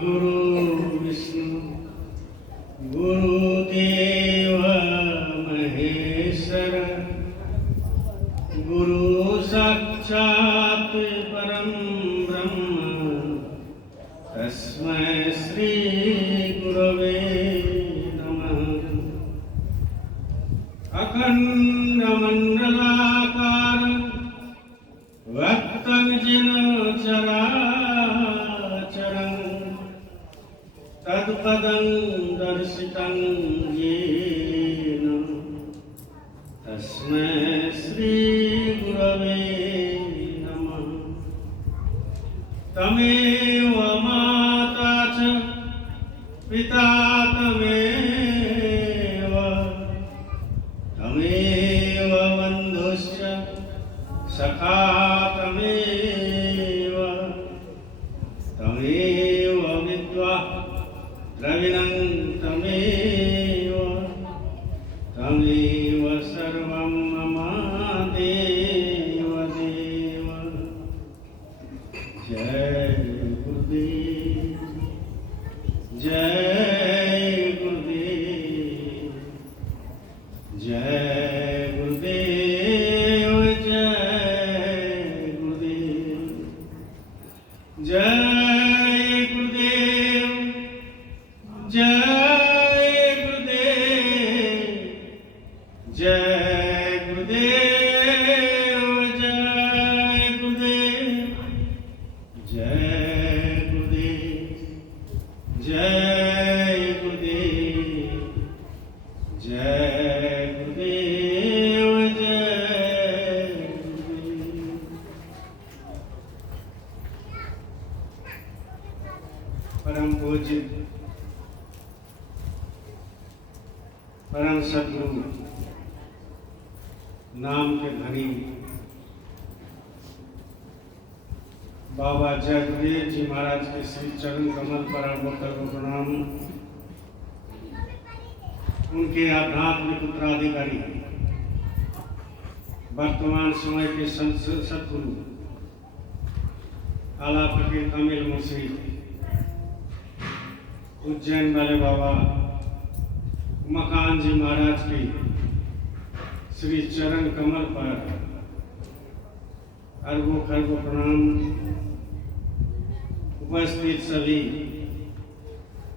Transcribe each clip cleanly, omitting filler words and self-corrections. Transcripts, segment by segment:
गुरु विष्णु गुरुदेव महेश्वर गुरु साक्षात् परम ब्रह्म तस्मै श्री गुरवे नमः। अखंड मंडलाकार व्यक्तं जिन चराचरं तत्पदं दर्शितं येन तस्मै श्री गुरवे नमः। तमेव माता च पिता तमेव बन्धुश्च सखा तमेव विद्वा द्रविणं तमेव सर्वं मम देव देव। जय गुरुदेव जय गुरुदेव जय गुरुदेव जय गुरुदेव जय गुरुदेव जय गुरुदेव जय गुरुदेव जय गुरुदेव जय गुरुदेव जय गुरुदेव जय गुरुदेव। परम पूज्य परम सद्गुरु नाम के धनी बाबा जय गुरुदेव जी महाराज के श्री चरण कमल पर अवकर प्रणाम। उनके आध्यात्मिक उत्तराधिकारी वर्तमान समय के सद्गुरु आला फकीर कामिल मुर्शिद उज्जैन वाले बाबा मकान जी महाराज की श्री चरण कमल पर अरबों खरबों प्रणाम। उपस्थित सभी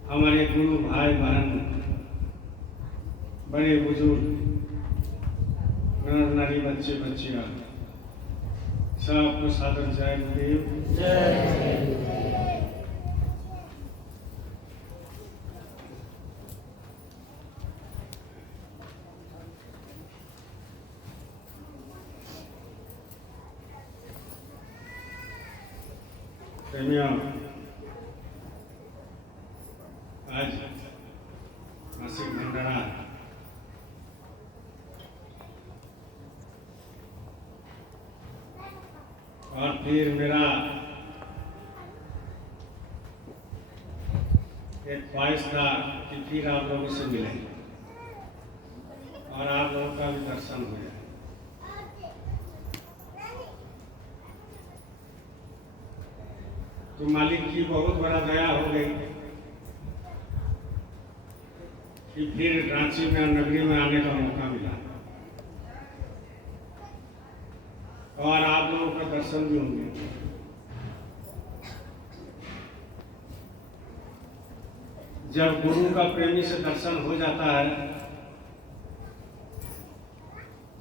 हमारे गुरु भाई बहन बड़े बुजुर्ग नर नारी बच्चे बच्चियां सबको सादर जय गुरुदेव जय। आज मासिक भंडारा और फिर मेरा एक ख्वाहिश था कि फिर आप लोगों से मिले और आप लोगों का भी दर्शन हो जाए। तो मालिक की बहुत बड़ा दया हो गई कि फिर रांची में नगरी में आने का मौका मिला और आप लोगों का दर्शन भी होंगे। जब गुरु का प्रेमी से दर्शन हो जाता है,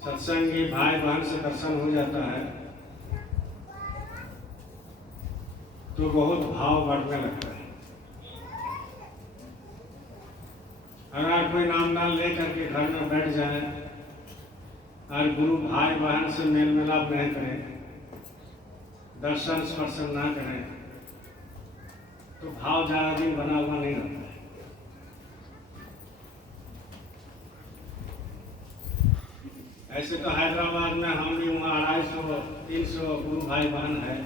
सत्संगी भाई बहन से दर्शन हो जाता है तो बहुत भाव बढ़ने लगता है। अगर कोई नाम दान लेकर के घर में बैठ जाए और गुरु भाई बहन से मेल मिलाप नहीं करे, दर्शन स्पर्शन ना करे, तो भाव ज्यादा दिन बना हुआ नहीं रहता है। ऐसे तो हैदराबाद में हम भी वहाँ 250-300 गुरु भाई बहन है,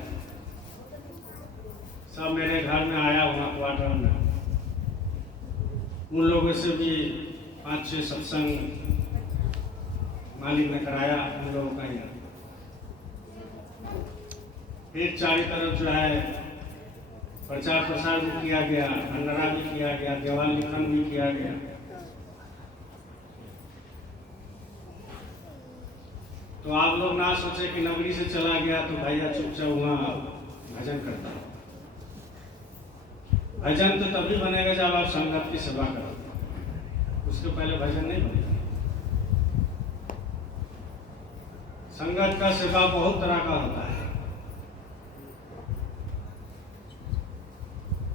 सब मेरे घर में आया हुआ क्वार्टर में। उन लोगों से भी 5-6 सत्संग मालिक ने कराया उन लोगों का यहाँ। फिर चारों तरफ जो है प्रचार प्रसार भी किया गया, भंडारा भी किया गया, देवाल लिखन भी किया गया। तो आप लोग ना सोचे कि नगरी से चला गया तो भैया चुपचाप वहाँ भजन करता है। भजन तो तभी बनेगा जब आप संगत की सेवा करोगे, उसके पहले भजन नहीं बनेगा। संगत का सेवा बहुत तरह का होता है।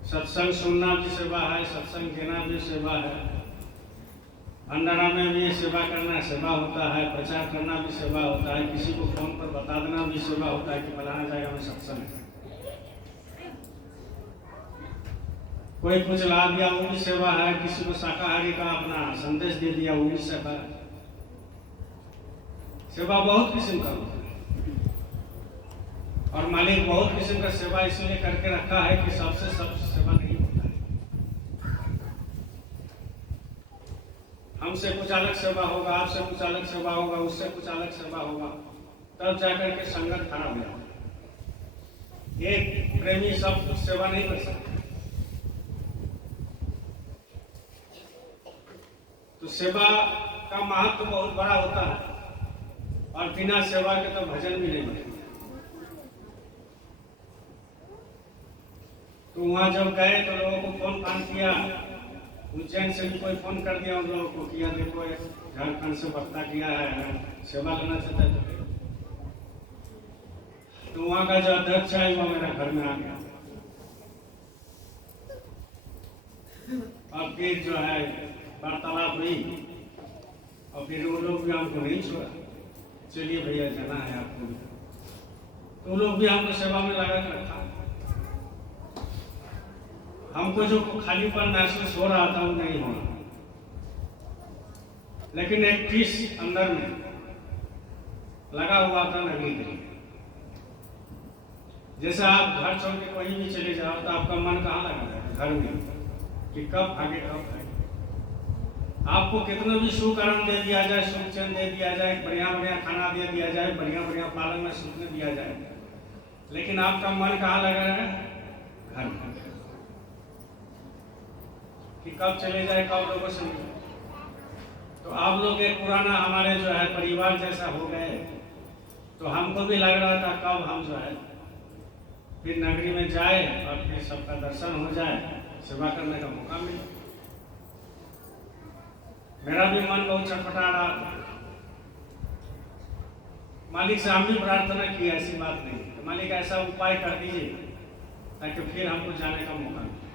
सत्संग सुनना भी सेवा है, सत्संग देना भी सेवा है, भंडारा में भी सेवा करना सेवा होता है, प्रचार करना भी सेवा होता है, किसी को फोन पर बता देना भी सेवा होता है कि फलाना जगह में सत्संग है। कोई कुछ ला दिया वो भी सेवा है, किसी को शाकाहारी का अपना संदेश दे दिया वो भी सेवा है। सेवा बहुत किस्म का होता है और मालिक बहुत किस्म का सेवा इसलिए करके रखा है कि सबसे सब सेवा नहीं होता है। हमसे कुछ अलग सेवा होगा, आपसे कुछ अलग सेवा होगा, उससे कुछ अलग सेवा होगा, तब जाकर के संगत खराब हो जाता है। एक प्रेमी सब कुछ सेवा नहीं कर सकता। तो सेवा का महत्व बहुत बड़ा होता है और बिना सेवा के तो भजन भी नहीं बनेगा। तो वहां जब गए तो लोगों को फोन फान किया, उज्जैन से भी कोई फोन कर दिया उन लोगों को किया, देखो झारखंड से वक्ता किया है, सेवा लेना चाहता है। तो वहां का जो अध्यक्ष है वो मेरा घर में आ गया और फिर जो है वार्तालाप हुई और फिर वो लोग भी हमको नहीं छोड़ा, चलिए भैया जाना है आपको। तो लोग भी हमको सेवा में लगा के रखा। हमको जो खालीपन महसूस हो रहा था वो नहीं होना, लेकिन एक पीस अंदर में लगा हुआ था नगरी के लिए। जैसे आप घर छोड़ के कहीं भी चले जाओ तो आपका मन कहाँ लगा है? घर में, कि कब भागे कब भागे। आपको कितना भी सुख आराम दे दिया जाए, सुख चैन दे दिया जाए, बढ़िया बढ़िया खाना दे दिया जाए, बढ़िया बढ़िया पालन में सुखने दिया जाए, लेकिन आपका मन कहाँ लगा है? घर में, कि कब चले जाए, कब लोगों से मिले। तो आप लोग एक पुराना हमारे जो है परिवार जैसा हो गए। तो हमको भी लग रहा था कब हम जो है फिर नगरी में जाए और फिर सबका दर्शन हो जाए, सेवा करने का मौका मिले। मेरा भी मन बहुत छटपटा रहा था। मालिक से हम भी प्रार्थना की, ऐसी बात नहीं तो मालिक ऐसा उपाय कर दीजिए ताकि फिर हमको जाने का मौका मिले,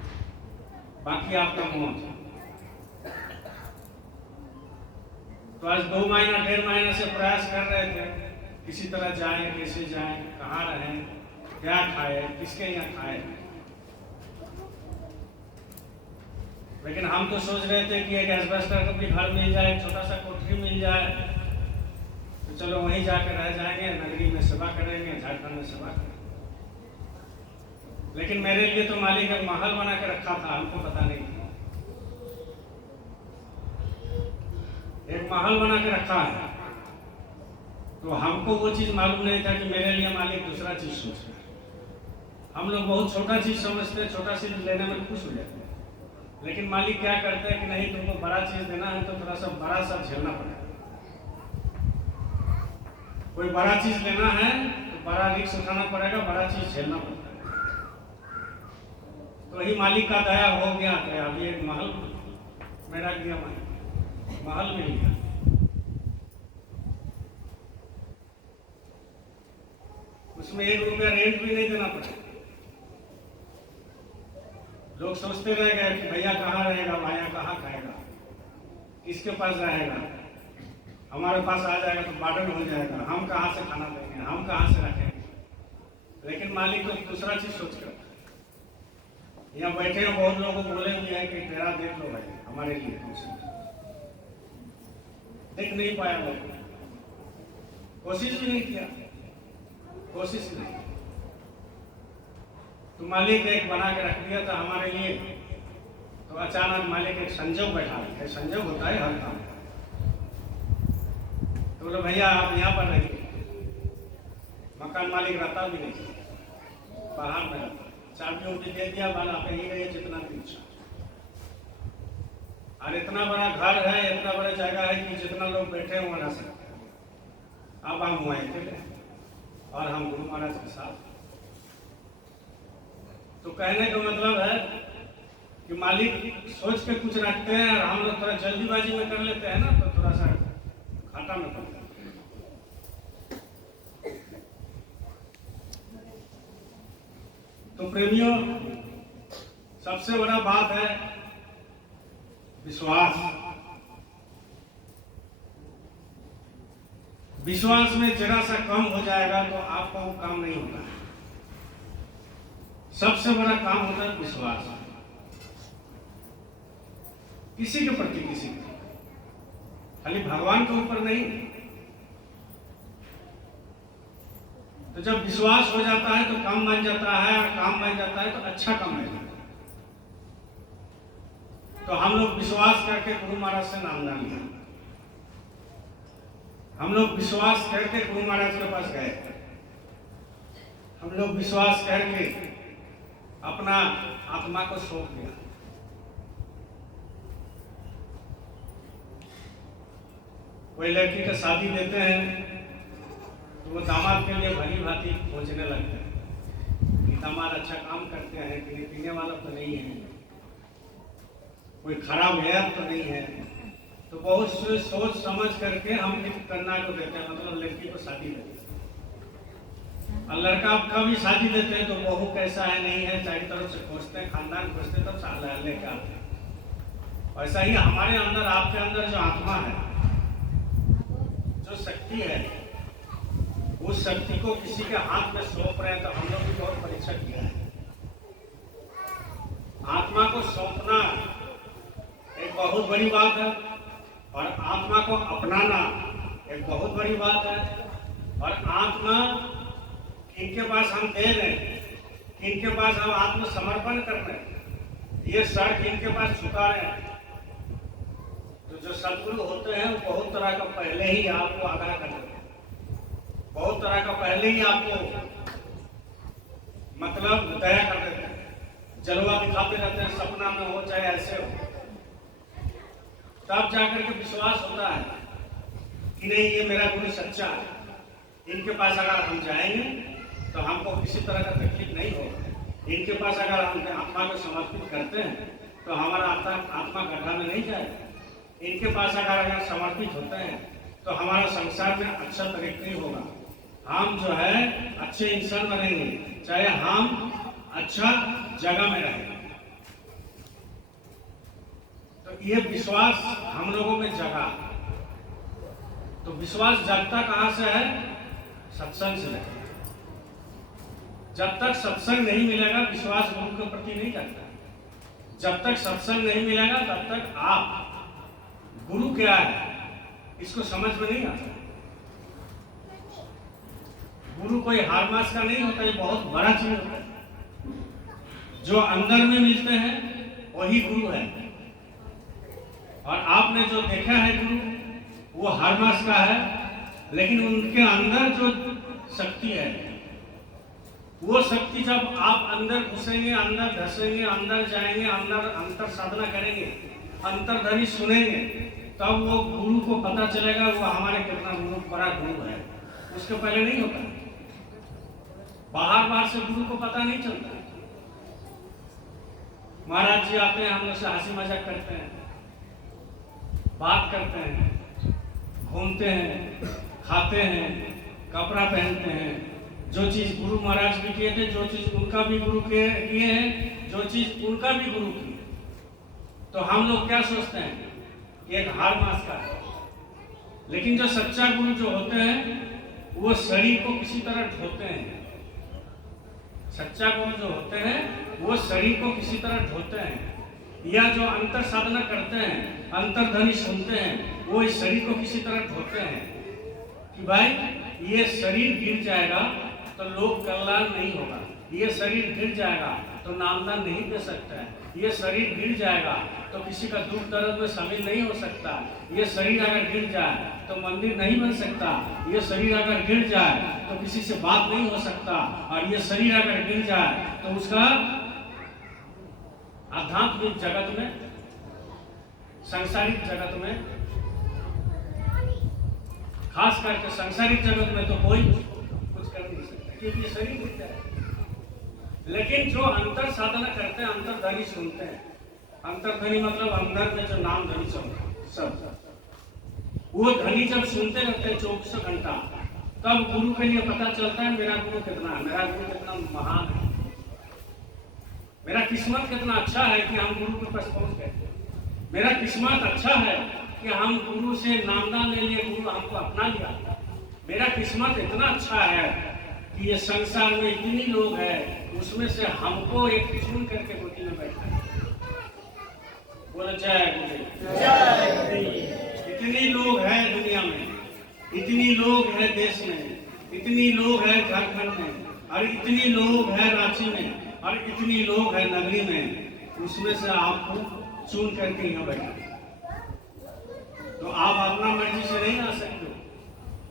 बाकी आपका मौत। तो आज 2 महीना 1.5 महीना से प्रयास कर रहे थे किसी तरह जाए, कैसे जाए, कहाँ रहें, क्या खाए, किसके यहाँ खाए। लेकिन हम तो सोच रहे थे कि एक एस्बेस्टर का भी घर मिल जाए, छोटा सा कोठरी मिल जाए, तो चलो वहीं जाकर रह जाएंगे, नगरी में सेवा करेंगे, झारखंड में सेवा करेंगे। लेकिन मेरे लिए तो मालिक एक महल बना के रखा था, हमको पता नहीं था। एक महल बना के रखा है, तो हमको वो चीज मालूम नहीं था कि मेरे लिए मालिक दूसरा चीज सोच रहा है। हम लोग बहुत छोटा चीज समझते हैं, छोटा चीज लेने में खुश हो जाते हैं, लेकिन मालिक क्या करते हैं कि नहीं, तुमको बड़ा चीज देना है तो थोड़ा सा बड़ा सा झेलना पड़ेगा। कोई बड़ा चीज लेना है तो बड़ा रिस्क उठाना पड़ेगा, बड़ा चीज झेलना पड़ेगा। तो वही मालिक का दया हो गया तो अभी एक महल मेरा गया, महल मिल गया। उसमें 1 रुपया रेंट भी नहीं देना पड़ेगा। लोग सोचते रह गए कि भैया कहाँ रहेगा, भाया कहाँ खाएगा, किसके पास रहेगा, हमारे पास आ जाएगा तो बार्डन हो जाएगा, हम कहाँ से खाना देंगे, हम कहाँ से रखेंगे। लेकिन मालिक तो दूसरा चीज सोच कर, यहाँ बैठे हैं बहुत लोगों को बोले हुए हैं कि तेरा देख लो भाई हमारे लिए, देख नहीं पाया लोग, कोशिश भी नहीं किया, कोशिश नहीं। तो मालिक एक बना के रख दिया था हमारे लिए। तो अचानक मालिक एक संजोग बैठा है, संजोग होता है हर काम। तो बोले भैया आप यहाँ पर रहिए। मकान मालिक रहता भी नहीं, बाहर में रहता, चाबियों भी दे दिया, वाला पे ही रहिए जितना भी इच्छा। और इतना बड़ा घर है, इतना बड़ा जगह है कि जितना लोग बैठे हुए रह सकते हैं। अब हम हुए अकेले और हम गुरु महाराज के साथ। तो कहने का मतलब है कि मालिक सोच के कुछ रखते हैं और हम लोग थोड़ा जल्दीबाजी में कर लेते हैं ना, तो थोड़ा सा घाटा में पड़ जाते हैं। तो प्रेमियों, सबसे बड़ा बात है विश्वास। विश्वास में जरा सा कम हो जाएगा तो आपका वो काम नहीं होता है। सबसे बड़ा काम होता है विश्वास, किसी के प्रति, किसी के, खाली भगवान के ऊपर नहीं। तो जब विश्वास हो जाता है तो काम बन जाता है, और काम बन जाता है तो अच्छा काम बन जाता है। तो हम लोग विश्वास करके गुरु महाराज से नामदान लिया। हम लोग विश्वास करके गुरु महाराज के पास गए। हम लोग विश्वास करके अपना आत्मा को सौंप दिया। कोई लड़की का शादी देते हैं तो वो दामाद के लिए भली भांति खोजने लगते हैं कि दामाद अच्छा काम करते हैं कि नहीं, पीने वाला तो नहीं है, कोई खराब है तो नहीं है। तो बहुत सोच समझ करके हम एक कन्या को देते हैं, मतलब लड़की को शादी देते हैं। और लड़का का भी शादी देते हैं तो बहू कैसा है नहीं है, चारों तरफ से खोजते हैं, खानदान खोजते हैं, तब लेके आते हैं। ऐसा ही हमारे अंदर, आपके अंदर जो आत्मा है, जो शक्ति है, उस शक्ति को किसी के हाथ में सौंप रहे हैं। तो हम लोग भी बहुत परीक्षा किया है। आत्मा को सौंपना एक बहुत बड़ी बात है, और आत्मा को अपनाना एक बहुत बड़ी बात है। और आत्मा इनके पास हम दे रहे हैं, इनके पास हम आत्मसमर्पण कर रहे हैं, ये सड़क इनके पास झुका रहे हैं। तो जो सदगुरु होते हैं वो बहुत तरह का पहले ही आपको आगाह कर देते हैं, बहुत तरह का पहले ही आपको मतलब दया कर देते हैं, जलवा दिखाते रहते हैं, सपना में हो चाहे ऐसे हो। तब जाकर के विश्वास होता है कि नहीं, ये मेरा गुरु सच्चा है। इनके पास अगर हम जाएंगे तो हमको किसी तरह का तकलीफ नहीं होगा। इनके पास अगर हम आत्मा को समर्पित करते हैं तो हमारा आत्मा गड्ढा में नहीं जाएगा। इनके पास अगर समर्पित होते हैं तो हमारा संसार में अच्छा तरीका नहीं होगा। हम जो है अच्छे इंसान बनेंगे, चाहे हम अच्छा जगह में रहेंगे। तो ये विश्वास हम लोगों में जगा। तो विश्वास जगता कहां से है? सत्संग से है। जब तक सत्संग नहीं मिलेगा विश्वास गुरु के प्रति नहीं जगता। जब तक सत्संग नहीं मिलेगा तब तक आप गुरु क्या है इसको समझ में नहीं आता। गुरु कोई हार मास का नहीं होता, ये बहुत बड़ा चीज होता है। जो अंदर में मिलते हैं वही गुरु है। और आपने जो देखा है गुरु वो हर मास का है, लेकिन उनके अंदर जो शक्ति है वो शक्ति जब आप अंदर घुसेंगे, अंदर धसेंगे, अंदर जाएंगे, अंदर अंतर साधना करेंगे, अंतर्धनी सुनेंगे, तब वो गुरु को पता चलेगा वो हमारे कितना बड़ा गुरु है। उसके पहले नहीं होता। बाहर से गुरु को पता नहीं चलता। महाराज जी आते हैं, हम लोग से हंसी मजाक करते हैं, बात करते हैं, घूमते हैं, खाते हैं, कपड़ा पहनते हैं। जो चीज गुरु महाराज भी किए थे, जो चीज उनका भी गुरु किए हैं, जो चीज उनका भी गुरु की, तो हम लोग क्या सोचते हैं कि एक हार मास का है। लेकिन जो सच्चा गुरु जो होते हैं वो शरीर को किसी तरह ढोते हैं। सच्चा गुरु जो होते हैं वो शरीर को किसी तरह ढोते हैं, या जो अंतर साधना करते हैं, अंतर्ध्वनि सुनते हैं, वो इस शरीर को किसी तरह ढोते हैं कि भाई ये शरीर गिर जाएगा तो लोक कल्याण नहीं होगा, ये शरीर गिर जाएगा तो नामदान नहीं दे सकता है। ये शरीर गिर जाएगा तो किसी का दुख दर्द में शामिल नहीं हो सकता। ये शरीर अगर गिर जाए तो मंदिर नहीं बन सकता। ये शरीर अगर गिर जाए तो किसी से बात नहीं हो सकता। और ये शरीर अगर गिर जाए तो उसका आध्यात्मिक जगत में, सांसारिक जगत में, खास करके सांसारिक जगत में तो कोई कुछ कर नहीं सकता, क्योंकि शरीर गिर जाए। लेकिन जो अंतर साधना करते हैं, अंतर्ध्वनि सुनते हैं, अंतर्ध्वनि मतलब अंदर में जो नाम ध्वनि सब वो ध्वनि जब सुनते रहते हैं 24 घंटा, तब गुरु के लिए पता चलता है मेरा गुरु कितना है, मेरा गुरु कितना महान है, मेरा किस्मत कितना अच्छा है कि हम गुरु के पास पहुंच गए। मेरा किस्मत अच्छा है कि हम गुरु से नामदान ले लिए, गुरु हमको अपना लिया। मेरा किस्मत इतना अच्छा है कि ये संसार में इतनी लोग हैं, उसमें से हमको एक चुन करके गोदी में बैठा है। बोले जय गुरु। इतनी लोग हैं दुनिया में, इतनी लोग हैं देश में, इतनी लोग हैं झारखंड में, और इतनी लोग हैं रांची में, और इतनी लोग हैं नगरी में, उसमें से आपको चुन करके यहाँ बैठा। तो आप अपना मर्जी से नहीं आ सकते हो,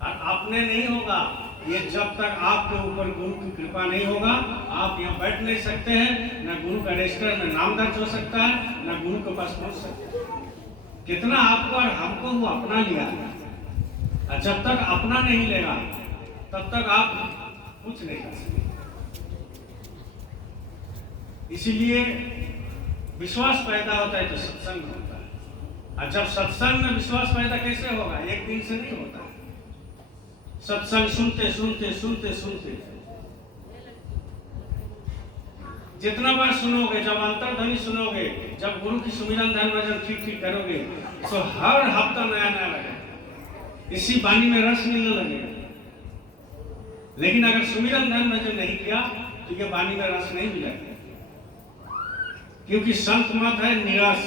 और अपने नहीं होगा ये जब तक आपके ऊपर गुरु की कृपा नहीं होगा। आप यहाँ बैठ नहीं सकते हैं, न गुरु का रजिस्टर में नाम दर्ज हो सकता है, न गुरु के पास पहुंच सकते हैं। कितना आपको और हमको वो अपना लिया, और जब तक अपना नहीं लेगा तब तक आप कुछ नहीं कर सकते। इसीलिए विश्वास पैदा होता है तो सत्संग होता है, और जब सत्संग में विश्वास पैदा कैसे होगा? एक दिन से नहीं होता। सत्संग सुनते सुनते सुनते सुनते जितना बार सुनोगे, जब अंतर्ध्वनि सुनोगे, जब गुरु की सुमिरन ध्यान भजन ठीक ठीक करोगे, तो हर हफ्ता नया नया लगेगा, इसी वाणी में रस मिलने लगेगा। लेकिन अगर सुमिरन ध्यान भजन नहीं किया तो ये वाणी में रस नहीं मिलेगा, क्योंकि संत मत है निरस।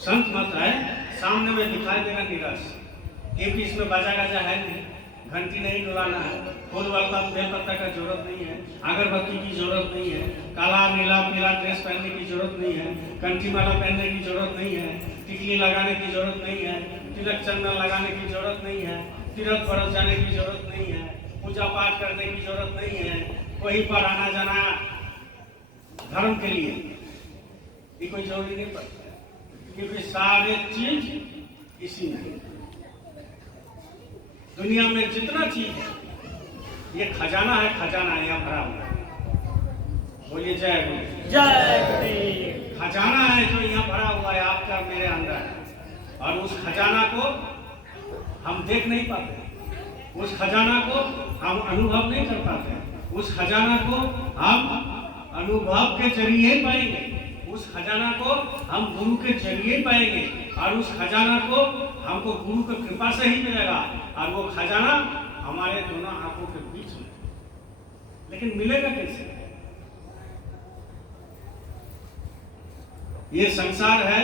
संत मत है सामने में दिखाई देगा निरस, क्योंकि इसमें बाजा गाजा है नहीं, घंटी नहीं डुलाना है, फूल वाला बेलपत्ता का जरूरत नहीं है, अगरबत्ती की जरूरत नहीं है, काला नीला पीला ड्रेस पहनने की जरूरत नहीं है, कंठी माला पहनने की जरूरत नहीं है, टिकली लगाने की जरूरत नहीं है, तिलक चंदन लगाने की जरूरत नहीं है, तीर्थ बरस जाने की जरूरत नहीं है, पूजा पाठ करने की जरूरत नहीं है, कोई पर आना जाना धर्म के लिए ये कोई जरूरी नहीं पड़ता, क्योंकि सारे चीज इसी में। दुनिया में जितना चीज है ये खजाना है, खजाना है, यहाँ भरा हुआ है। बोलिए जय गुरु। जय। खजाना है जो यहाँ भरा हुआ है आपका मेरे अंदर, और उस खजाना को हम देख नहीं पाते, उस खजाना को हम अनुभव नहीं कर पाते, उस खजाना को हम अनुभव के जरिए ही पाएंगे, उस खजाना को हम गुरु के जरिए ही पाएंगे, और उस खजाना को हमको गुरु की कृपा से ही मिलेगा, और वो खजाना हमारे दोनों आंखों के बीच में। लेकिन मिलेगा कैसे? ये संसार है,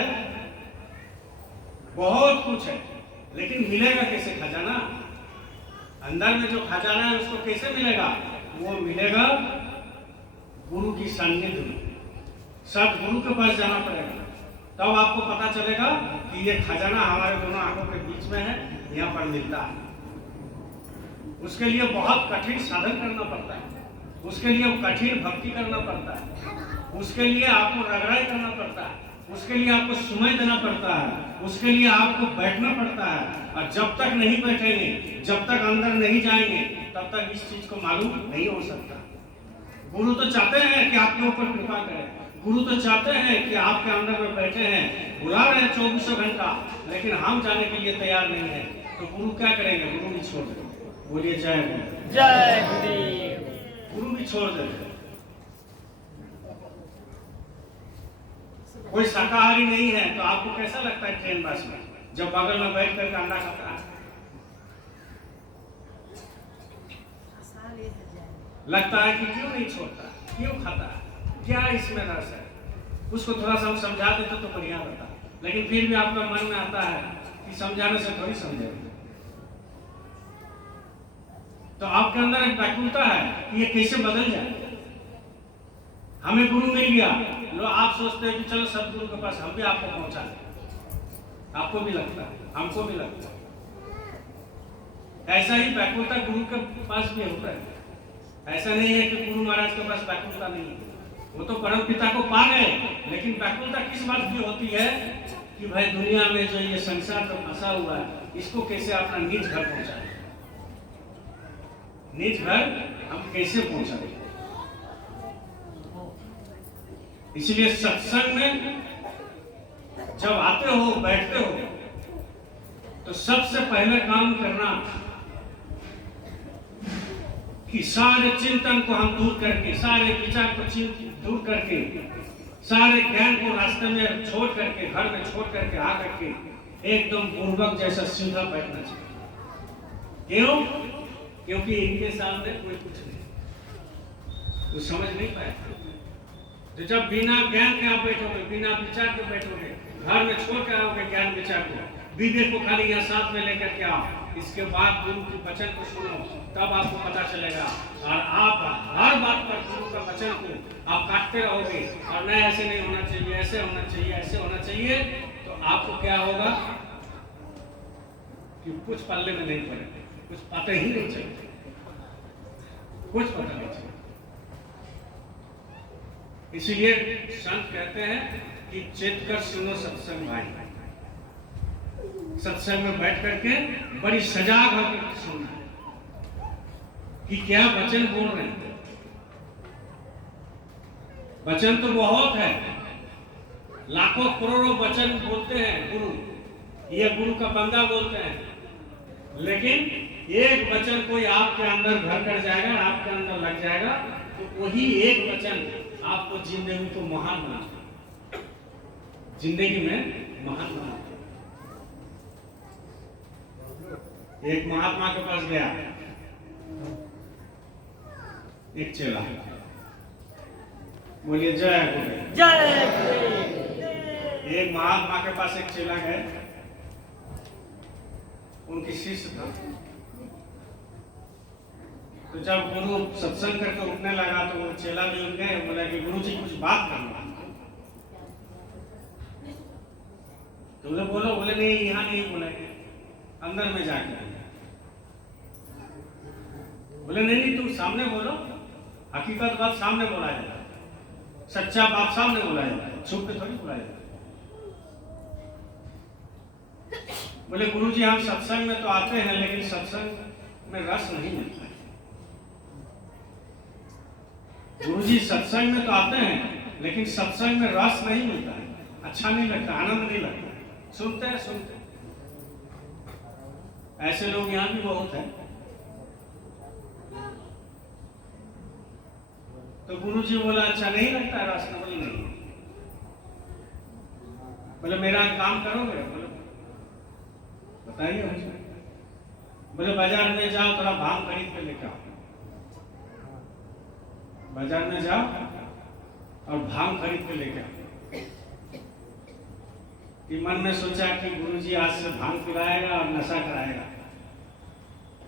बहुत कुछ है, लेकिन मिलेगा कैसे खजाना? अंदर में जो खजाना है उसको कैसे मिलेगा? वो मिलेगा गुरु की सान्निध्य में। सदगुरु के पास जाना पड़ेगा, तब आपको पता चलेगा कि ये खजाना हमारे दोनों आंखों के बीच में है, यहाँ पर मिलता है। उसके लिए बहुत कठिन साधन करना पड़ता है, उसके लिए कठिन भक्ति करना पड़ता है, उसके लिए आपको रगड़ाई करना पड़ता है, उसके लिए आपको समय देना पड़ता है, उसके लिए आपको बैठना पड़ता है। और जब तक नहीं बैठेंगे, जब तक अंदर नहीं जाएंगे, तब तक इस चीज को मालूम नहीं हो सकता। गुरु तो चाहते हैं कि आपके ऊपर कृपा करें, गुरु तो चाहते हैं कि आपके अंदर में बैठे हैं, बुला रहे हैं 24 घंटा, लेकिन हम जाने के लिए तैयार नहीं है। तो गुरु क्या करेंगे? गुरु भी छोड़ देंगे। बोलिए जय गुरु। जय गुरु। गुरु भी छोड़ देंगे। कोई शाकाहारी नहीं है तो आपको कैसा लगता है ट्रेन बस में जब बगल में बैठ कर अंडा खाता है? लगता है कि क्यों नहीं छोड़ता, क्यों खाता है, क्या इसमें रस है? उसको थोड़ा सा हम समझा देते तो बढ़िया रहता, लेकिन फिर भी आपका मन में आता है कि समझाने से थोड़ी समझेगा। तो आपके अंदर एक व्याकुलता है कि ये कैसे बदल जाए। हमें गुरु मिल गया, लो आप सोचते हैं कि चलो सदगुरु के पास हम भी आपको पहुंचा दें। आपको भी लगता है, हमको भी लगता है। ऐसा ही व्याकुलता गुरु के पास भी होता है। ऐसा नहीं है कि गुरु महाराज के पास व्याकुलता नहीं है, वो तो परम पिता को पा गए, लेकिन व्याकुलता किस बात की होती है कि भाई दुनिया में जो ये संसार तो फंसा हुआ है, इसको कैसे अपना निज घर पहुंचाए, निज घर हम कैसे पहुंचाए। इसलिए सत्संग में जब आते हो, बैठते हो, तो सबसे पहले काम करना कि सारे चिंतन को हम दूर करके, सारे विचार को दूर करके, सारे ज्ञान को रास्ते में छोड़ करके, घर में छोड़ करके आ करके एकदम पूर्वक जैसा सीधा बैठना चाहिए। क्यों? क्योंकि इनके सामने कोई कुछ नहीं, वो समझ नहीं पाएगा। तो जब बिना ज्ञान के आप बैठोगे, बिना विचार के बैठोगे, घर में छोड़ कर आओगे ज्ञान विचार को, विवेक को खाली यहाँ साथ में लेकर के आओ, इसके बाद गुरु के वचन को सुनो, तब आपको पता चलेगा। और आप हर बात पर गुरु का वचन को आप काटते रहोगे और नहीं ऐसे नहीं होना चाहिए, ऐसे होना चाहिए, ऐसे होना चाहिए, तो आपको क्या होगा कि कुछ पल्ले में नहीं पड़ेगा, कुछ पता ही नहीं चलेगा, कुछ पता नहीं चलेगा। इसीलिए संत कहते हैं कि चेत कर सुनो सत्संग भाई। सत्संग में बैठ करके बड़ी सजाग होकर सुनना है कि क्या वचन बोल रहे हैं। वचन तो बहुत है, लाखों करोड़ों वचन बोलते हैं गुरु, ये गुरु का बंदा बोलते हैं, लेकिन एक वचन कोई आपके अंदर घर कर जाएगा, आपके अंदर लग जाएगा, तो वही एक वचन आपको जिंदगी को महान बना, जिंदगी में महान बना। एक महात्मा के पास गया एक चेला, बोलिए जय गुरु। जय। एक महात्मा के पास एक चेला गए, उनकी शिष्य था। तो जब गुरु सत्संग करके उठने लगा तो वो चेला भी उठ गए, बोला कि गुरु जी कुछ बात करना। तो बोले बोलो, बोले नहीं यहाँ नहीं बोलेंगे, अंदर में जाके बोले नहीं तुम सामने बोलो, हकीकत बात सामने बोला जाता है, सच्चा बात सामने बोला जाता है, छुप के थोड़ी बोला जाता है। बोले गुरुजी हम सत्संग में तो आते हैं, लेकिन सत्संग में रस नहीं मिलता है। गुरुजी सत्संग में तो आते हैं, लेकिन सत्संग में रस नहीं मिलता है, अच्छा नहीं लगता, आनंद नहीं लगता, सुनते हैं सुनते हैं। ऐसे लोग यहाँ भी बहुत हैं। तो गुरुजी बोला अच्छा नहीं लगता है रस? बोले नहीं। बोले मेरा काम करोगे? बोले बताइए मुझे। बोले बाजार में जाओ, थोड़ा भांग खरीद के लेकर आओ। बाजार में जाओ और भांग खरीद के लेकर आओ। कि मन में सोचा कि गुरुजी आज से भांग पिलाएगा और नशा कराएगा,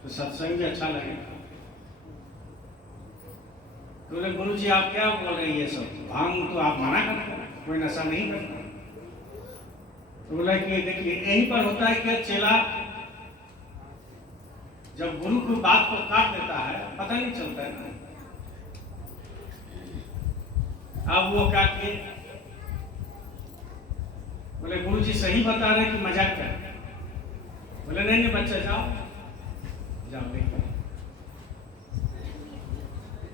तो सत्संग भी अच्छा लगेगा। तो बोले गुरुजी आप क्या बोल रहे हैं ये सब, भांग तो आप मना करते हैं, कोई नशा नहीं करता। तो बोला कि देखिए यहीं पर होता है कि चेला जब गुरु की बात को काट देता है, पता नहीं चलता है ना। अब वो क्या किए, बोले गुरुजी सही बता रहे कि मजाक कर। बोले नहीं नहीं बच्चा जाओ जाओ देखो।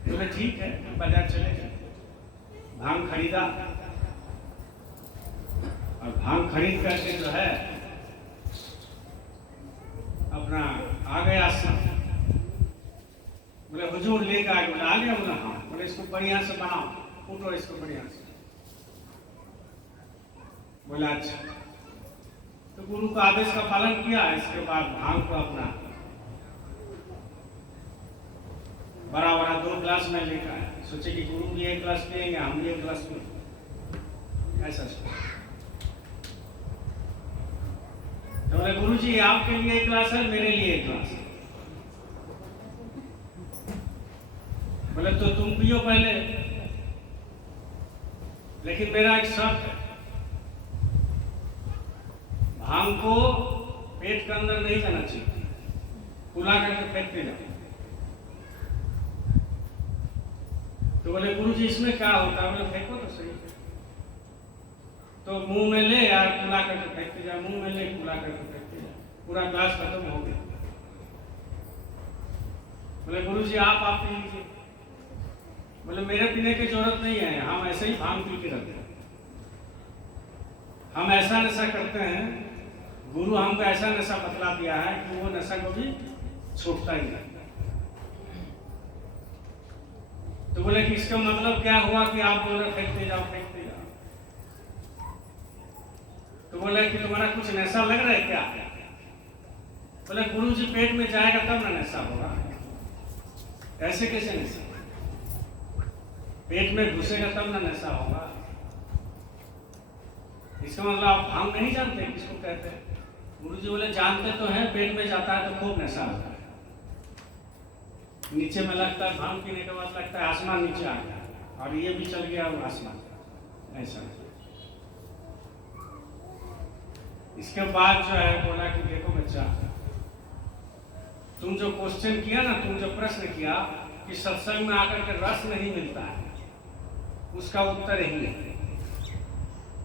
बोले ठीक है, बाजार चले गए, भांग खरीदा और भांग खरीद करके जो है अपना आ गया आश्रम। बोले हुजूर लेकर आ गए? आ गया? बोला हाँ। बोले इसको बढ़िया से बनाओ, कूटो इसको बढ़िया से। बोला अच्छा। तो गुरु का आदेश का पालन किया। इसके बाद भांग को अपना बड़ा बड़ा 2 गिलास में लेकर आया। सोचे कि गुरु भी 1 गिलास पिएंगे, हम भी 1 गिलास पिएंगे, ऐसा सोचा। तो बोले गुरुजी आपके लिए 1 गिलास है, मेरे लिए 1 गिलास है। बोले तो तुम पियो पहले। लेकिन मेरा एक शर्त है, भांग को पेट के अंदर नहीं जाना चाहिए, कुला करके फेंकते जाओ। तो बोले गुरुजी इसमें क्या होता है? बोले फेंको तो सही। तो मुंह में ले यार, कुला करके फेंकते जाओ, मुंह में ले कुला करके फेंकते जाओ, पूरा ग्लास खत्म हो गया। बोले गुरुजी आप पी लीजिए। बोले मेरे पीने की जरूरत नहीं है, हम ऐसे ही भांग पी के रहते हैं, हम ऐसा नशा करते हैं, गुरु हमको ऐसा नशा बतला दिया है कि वो नशा कभी छूटता ही नहीं। तो बोले कि इसका मतलब क्या हुआ कि आप बोल रहे फेंकते जाओ फेंकते जाओ। तो बोले कि तुम्हारा कुछ नशा लग रहा है क्या? बोले गुरुजी पेट में जाएगा तब ना नशा होगा। ऐसे कैसे नशा? पेट में घुसेगा तब ना नशा होगा। इसका मतलब आप भांग नहीं जानते किसको कहते हैं? गुरुजी बोले जानते तो हैं, पेट में जाता है तो खूब नशा होता है, नीचे में लगता है, भांग पीने के बाद लगता है आसमान नीचे आ गया और ये भी चल गया और आसमान ऐसा। इसके बाद जो है बोला कि देखो बच्चा, तुम जो क्वेश्चन किया ना, तुम जो प्रश्न किया कि सत्संग में आकर के रस नहीं मिलता है, उसका उत्तर यही है।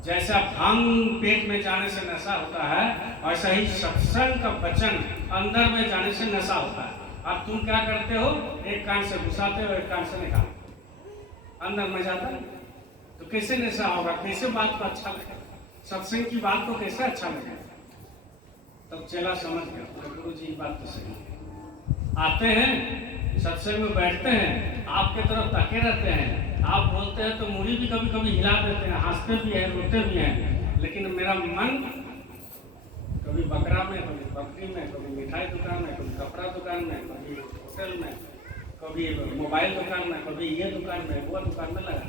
जैसा भांग पेट में जाने से नशा होता है, वैसा ही सत्संग का वचन अंदर में जाने से नशा होता है। अब तुम क्या करते हो? एक कान से घुसाते हो, एक कान से निकालते, अंदर में जाता है तो कैसे नशा होगा? कैसे बात को अच्छा लगेगा? सत्संग की बात को कैसे अच्छा लगेगा? तब चेला समझ गया, गुरुजी बात तो सही है। आते हैं सत्संग में बैठते हैं, आपके तरफ ताके रहते हैं, आप बोलते हैं तो मुड़ी भी कभी कभी हिला देते हैं, हंसते भी हैं, रोते भी हैं, लेकिन मेरा मन कभी बकरा में, कभी बकरी में, कभी मिठाई दुकान में, कभी कपड़ा दुकान में, कभी होटल में, कभी मोबाइल दुकान में, कभी ये दुकान में, वो दुकान में लगा।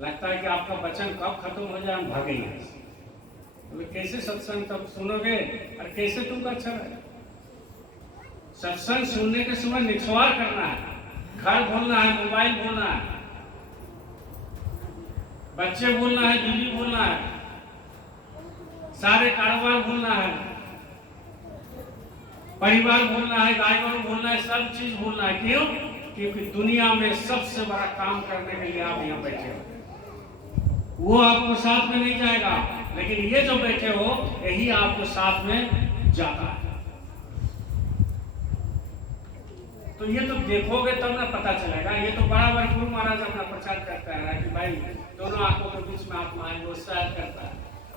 लगता है कि आपका वचन कब खत्म हो जाए, हम भागेंगे। तो कैसे सत्संग तब सुनोगे और कैसे तुमको अच्छा लगेगा? सत्संग सुनने के समय निछवार करना है, घर बोलना है, मोबाइल बोलना है, बच्चे बोलना है, बीवी बोलना है, सारे कारोबार बोलना है, परिवार बोलना है, गाय गौ बोलना है, सब चीज बोलना है। क्यों? क्योंकि दुनिया में सबसे बड़ा काम करने के लिए आप यहाँ बैठे हो। वो आपको साथ में नहीं जाएगा, लेकिन ये जो बैठे हो यही आपको साथ में जाता है। तो ये तो देखोगे तब ना पता चलेगा। ये तो बराबर गुरु महाराज अपना प्रचार करता है कि भाई दोनों आंखों के बीच में आत्मा है, वो शायद करता है,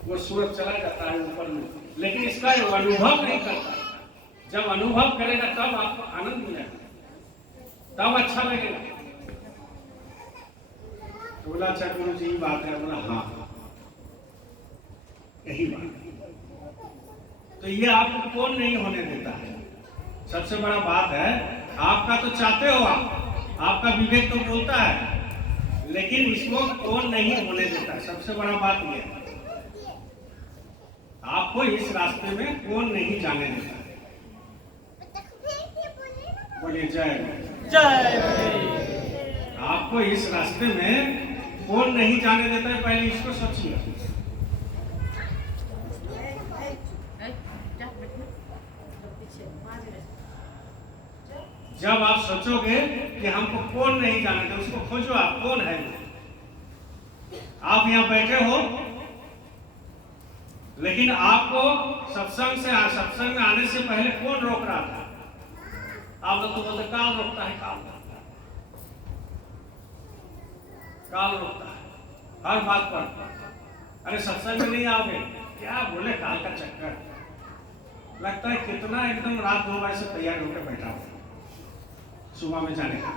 वो सूरज चला जाता है ऊपर में, लेकिन इसका अनुभव नहीं करता। जब अनुभव करेगा तब आपको आनंद मिलेगा, तब अच्छा लगेगा। तो बोला अच्छा गुरु जी बात है। बोला हाँ यही बात। तो ये आपको कौन नहीं होने देता है? सबसे बड़ा बात है, आपका तो चाहते हो आप, आपका विवेक तो बोलता है, लेकिन इसको कौन नहीं होने देता है। सबसे बड़ा बात यह है, आपको इस रास्ते में कौन नहीं जाने देता है। बोलिए जय जय। आपको इस रास्ते में कौन नहीं जाने देता है, पहले इसको सोचिए। जब आप सोचोगे कि हमको कौन नहीं जाने देता, उसको खोजो आप, कौन है। आप यहाँ बैठे हो, लेकिन आपको सत्संग में आने से पहले कौन रोक रहा था? आप लोग तो बोलते काल रोकता है, काल रोकता है हर बात पर। अरे सत्संग में नहीं आओगे क्या? बोले काल का चक्कर। लगता है कितना एकदम रात 2 बजे से तैयार होकर बैठा हो सुबह में जाने का।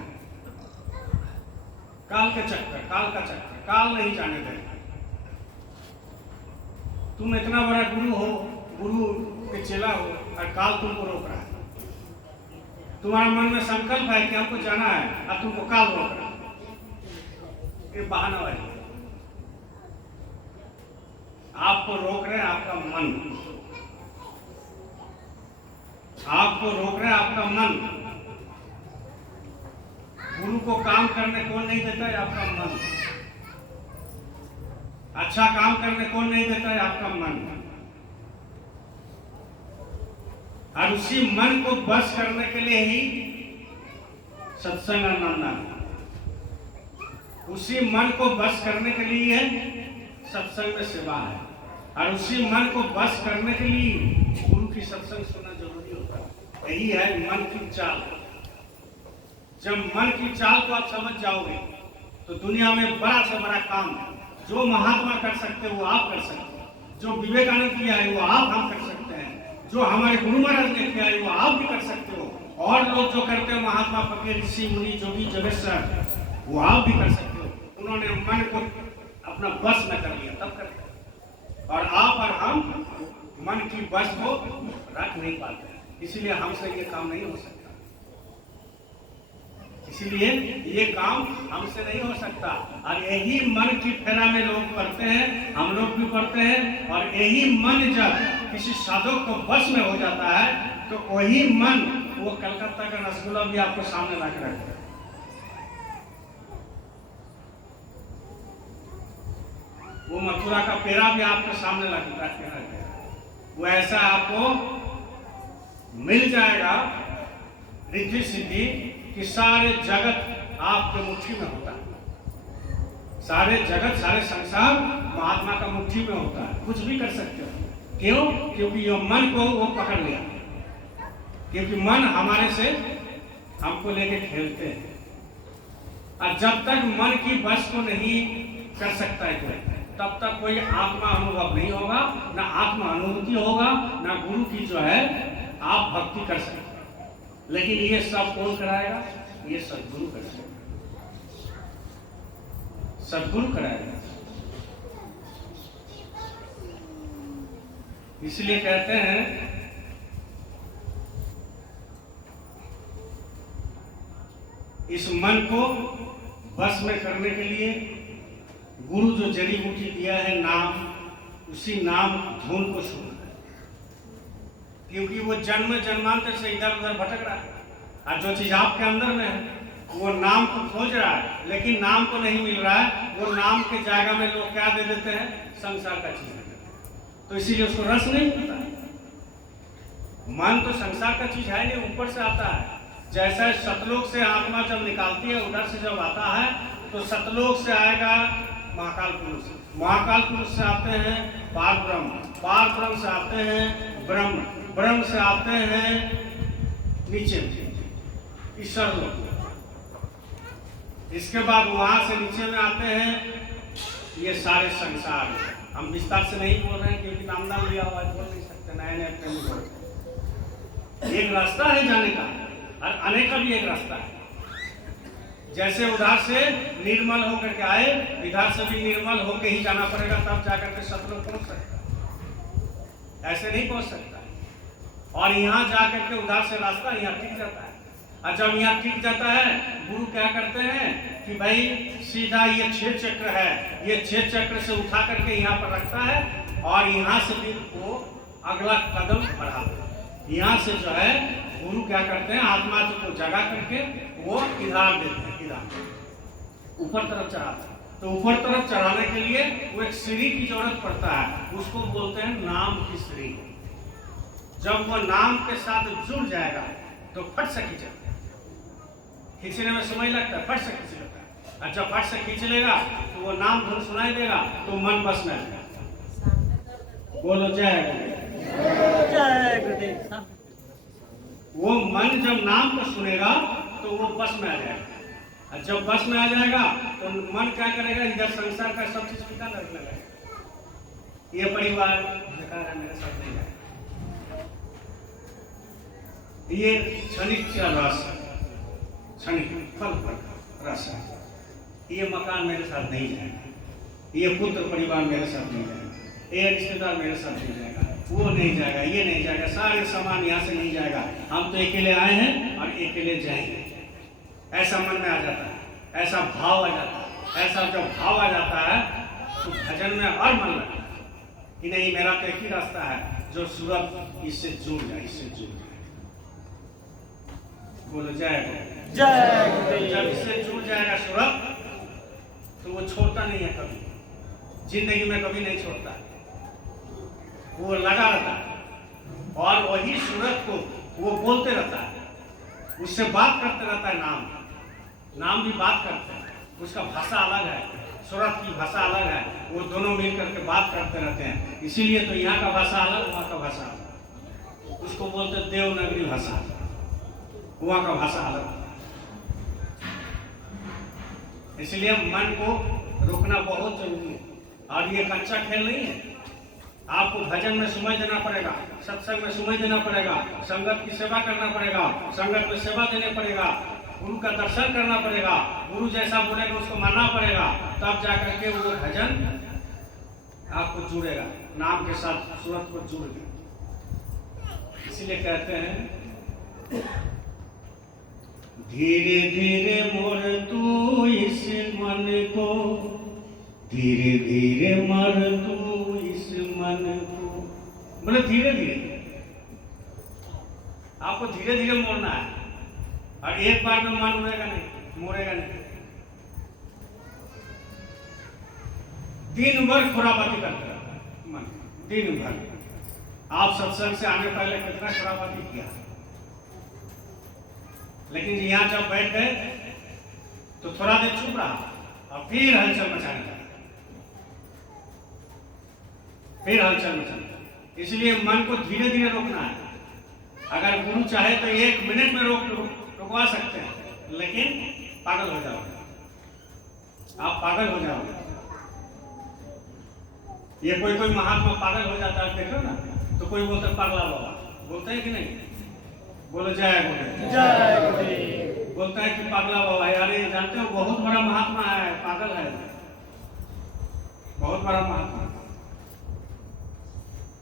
काल का चक्कर, काल नहीं जाने देगा। तुम इतना बड़ा गुरु हो, गुरु के चेला हो, और काल तुमको रोक रहा है। तुम्हारा मन में संकल्प है कि हमको जाना है, और तुमको काल रोक रहा है। ये बहाना वाली। आपको रोक रहे हैं आपका मन, आपको रोक रहे हैं आपका मन। गुरु को काम करने कौन नहीं देता है? आपका मन। अच्छा काम करने कौन नहीं देता है? आपका मन। और उसी मन को बस करने के लिए ही सत्संग आनंद है। उसी मन को बस करने के लिए सत्संग में सेवा है। और उसी मन को बस करने के लिए गुरु की सत्संग सुनना जरूरी होता है। यही है मन की चाल। जब मन की चाल को आप समझ जाओगे तो दुनिया में बड़ा से बड़ा काम है जो महात्मा कर सकते हो वो आप कर सकते हो, जो विवेकानंद किया है वो आप हम कर सकते हैं, जो हमारे गुरु महाराज ने किया है वो आप भी कर सकते हो, और लोग जो करते हैं महात्मा फकीर ऋषि मुनि जो भी जगत वो आप भी कर सकते हो। उन्होंने मन को अपना बस में कर लिया तब करते हैं। और आप और हम मन की बस को रख नहीं पाते, इसीलिए हमसे ये काम नहीं हो सकता। इसलिए ये काम हमसे नहीं हो सकता। और यही मन की फेरा में लोग पढ़ते हैं, हम लोग भी पढ़ते हैं। और यही मन जब किसी साधक को बस में हो जाता है तो वही मन वो कलकत्ता का रसगुल्ला भी आपको सामने ला कर रखता है। वो मथुरा का पेड़ा भी आपके सामने ला के रखता है। वो ऐसा आपको मिल जाएगा रिद्धि सिद्धि कि सारे जगत आपके मुट्ठी में होता है। सारे जगत सारे संसार महात्मा का मुट्ठी में होता है, कुछ भी कर सकते हो। क्यों? क्योंकि ये मन को वो पकड़ लिया, क्योंकि मन हमारे से हमको लेके खेलते हैं। और जब तक मन की बस को नहीं कर सकता है कोई, तब तक कोई आत्मा अनुभव नहीं होगा, ना आत्मा अनुभूति होगा, ना गुरु की जो है आप भक्ति कर सकते। लेकिन ये सब कौन कराएगा? ये सद्गुरु कराएगा, सद्गुरु कराएगा। इसलिए कहते हैं इस मन को बस में करने के लिए गुरु जो जड़ी बूटी दिया है नाम, उसी नाम धुन को सुनना है। क्योंकि वो जन्म जन्मांतर से इधर उधर भटक रहा है, और जो चीज आपके अंदर में है वो नाम को खोज रहा है, लेकिन नाम को नहीं मिल रहा है। वो नाम के जगह में लोग क्या दे देते हैं? संसार का चीज दे देते हैं। तो इसीलिए उसको रस नहीं मिलता। मन तो संसार का चीज है नहीं, ऊपर से आता है। जैसा सतलोक से आत्मा जब निकालती है, उधर से जब आता है तो सतलोक से आएगा महाकाल पुरुष, महाकाल पुरुष से आते हैं पार ब्रह्म, पार ब्रह्म से आते हैं ब्रह्म, ब्रह्म से आते हैं नीचे ईश्वर लोक। इसके बाद वहां से नीचे में आते हैं ये सारे संसार। हम विस्तार से नहीं बोल रहे हैं क्योंकि नामदान लिया हुआ है, बोल नहीं सकते, नए नए प्रेमी बोलते। एक रास्ता है जाने का, और आने का भी एक रास्ता है। जैसे उधर से निर्मल होकर के आए, इधर से भी निर्मल होकर ही जाना पड़ेगा, तब जाकर के सतलोक पहुंच सकता है। ऐसे नहीं पहुंच सकता। और यहाँ जाकर के उधर से रास्ता यहाँ टिक जाता है। और जब यहाँ टिक जाता है, गुरु क्या करते हैं कि भाई सीधा ये 6 चक्र है, ये 6 चक्र से उठा करके यहाँ पर रखता है, और यहाँ से फिर वो अगला कदम बढ़ाते हैं। यहाँ से जो है गुरु क्या करते हैं, आत्मा को जगा करके वो इधर देते हैं, इधर ऊपर तरफ चढ़ाते हैं। तो ऊपर तरफ चढ़ाने के लिए वो एक सीढ़ी की जरूरत पड़ता है, उसको बोलते हैं नाम की सीढ़ी। जब वो नाम के साथ जुड़ जाएगा तो फट से खींचेगा, खींचने में समय लगता है, फट से खींच लेता है। और जब फट से खींच लेगा तो वो नाम धुन सुनाई देगा, तो मन बस में आ जाएगा। बोलो जय गुरुदेव। वो मन जब नाम को सुनेगा तो वो बस में आ जाएगा। और जब बस में आ जाएगा तो मन क्या करेगा? इधर संसार का सब चीज फिका लगने लगेगा। ये परिवार बेकार है, मेरे साथ नहीं जाएगा। ये क्षणिक का रस है, क्षणिक फल का रस है। ये मकान मेरे साथ नहीं जाएगा, ये पुत्र परिवार मेरे साथ नहीं जाएगा, ये रिश्तेदार मेरे साथ नहीं जाएगा, वो नहीं जाएगा, ये नहीं जाएगा, सारे सामान यहाँ से नहीं जाएगा। हम तो अकेले आए हैं और अकेले जाएंगे। ऐसा मन में आ जाता है, ऐसा भाव आ जाता है। ऐसा जब भाव आ जाता है तो भजन में और मन लगता है कि नहीं, मेरा तो एक ही रास्ता है, जो सूरत इससे जुड़ जाए, इससे जुड़ जाए। बोलो जय जय। जब इससे जुड़ जाएगा सूरत तो वो छोड़ता नहीं है कभी। जिंदगी में कभी नहीं छोड़ता, वो लगा रहता है और वही सूरत को वो बोलते रहता है, उससे बात करते रहता है। नाम भी बात करते हैं, उसका भाषा अलग है, सूरत की भाषा अलग है, वो दोनों मिल करके बात करते रहते हैं। इसीलिए तो यहाँ का भाषा अलग, वहाँ का भाषा अलग, उसको बोलते देवनागरी भाषा, वहाँ का भाषा अलग। इसलिए मन को रोकना बहुत जरूरी है। और ये कच्चा खेल नहीं है, आपको भजन में समय देना पड़ेगा, सत्संग में समय देना पड़ेगा, संगत की सेवा करना पड़ेगा, संगत में सेवा देने पड़ेगा, गुरु का दर्शन करना पड़ेगा, गुरु जैसा बोलेगा उसको मानना पड़ेगा, तब जाकर के वो भजन आपको जुड़ेगा, नाम के साथ सूरत को जुड़ेगा। इसीलिए कहते हैं धीरे धीरे मोर तू इस मन को, धीरे धीरे मर तू इस मन को। बोले धीरे धीरे, आपको धीरे धीरे मोड़ना है, और एक बार में मन उड़ेगा नहीं, मोड़ेगा नहीं। दिन भर खुराबाती करते रहता है मन, दिन भर। आप सत्संग से आने पहले कितना खुराबाती किया, लेकिन यहाँ जब बैठ गए तो थोड़ा देर चुप रहा और फिर हलचल मचाने लगा, फिर हलचल मचाना। इसलिए मन को धीरे धीरे रोकना है। अगर गुरु चाहे तो 1 मिनट में रुकवा सकते हैं, लेकिन पागल हो जाओगे, आप पागल हो जाओगे। ये कोई महात्मा पागल हो जाता है, देखो ना, तो कोई बोलता है पागला बाबा, बोलता है कि नहीं? बोलो जय गुरु, जय। बोलता है कि पागला बाबा। यार ये जानते हो बहुत बड़ा महात्मा है, पागल है, बहुत बड़ा महात्मा।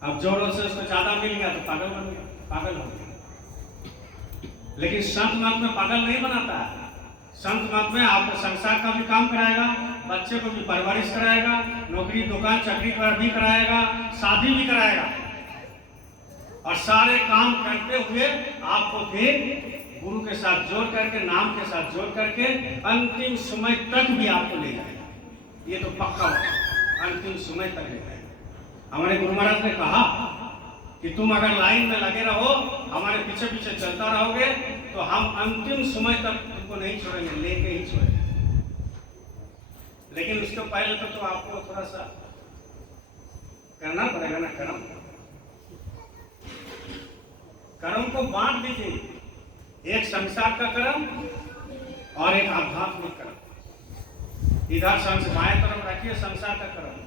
अब जोरों से उसको ज्यादा मिल गया तो पागल बन गया, पागल हो गया। लेकिन संत मत में पागल नहीं बनाता है। संत मत में आपको संसार का भी काम कराएगा, बच्चे को भी परवरिश कराएगा, नौकरी दुकान चाकरी पर भी कराएगा, शादी भी कराएगा, और सारे काम करते हुए आपको फिर गुरु के साथ जोड़ करके, नाम के साथ जोड़ करके अंतिम समय तक भी आपको ले जाएगा। ये तो पक्का होगा, अंतिम समय तक ले जाएगा। हमारे गुरु महाराज ने कहा कि तुम अगर लाइन में लगे रहो, हमारे पीछे पीछे चलता रहोगे, तो हम अंतिम समय तक तुमको नहीं छोड़ेंगे, लेके ही छोड़ेंगे। लेकिन उसके पहले तो आपको थोड़ा सा करना पड़ेगा ना, कर्म को बांट दीजिए, एक संसार का कर्म और एक आध्यात्मिक कर्म। इधर बाएं तरफ रखिए संसार का कर्म,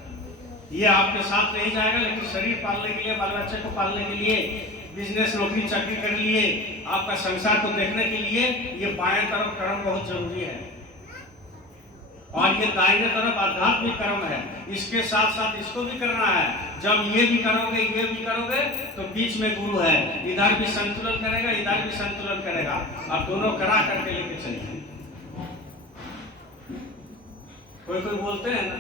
ये आपके साथ नहीं जाएगा, लेकिन शरीर पालने के लिए, बाल बच्चे को पालने के लिए, बिजनेस नौकरी चाकरी के लिए, आपका संसार को देखने के लिए ये बाएं तरफ कर्म बहुत जरूरी है। और ये दाहिने तरफ आध्यात्मिक कर्म है, इसके साथ साथ इसको भी करना है। जब ये भी करोगे, ये भी करोगे, तो बीच में गुरु है, इधर भी संतुलन करेगा, इधर भी संतुलन करेगा, और दोनों करा करके लेके चलिए। कोई बोलते हैं ना,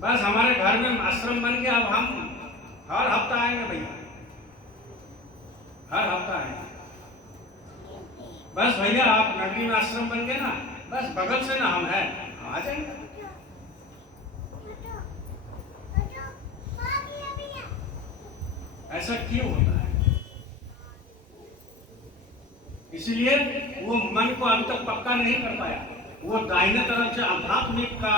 बस हमारे घर में आश्रम बन गया, अब हम हर हफ्ता आएंगे भैया, हर हफ्ता आएंगे। बस भैया आप नगरी में आश्रम बन गए ना, बस बगल से ना हम हैं, आ जाएंगे। ऐसा क्यों होता है? इसलिए वो मन को अभी तक पक्का नहीं कर पाया। वो दाहिने तरफ जो आध्यात्मिक का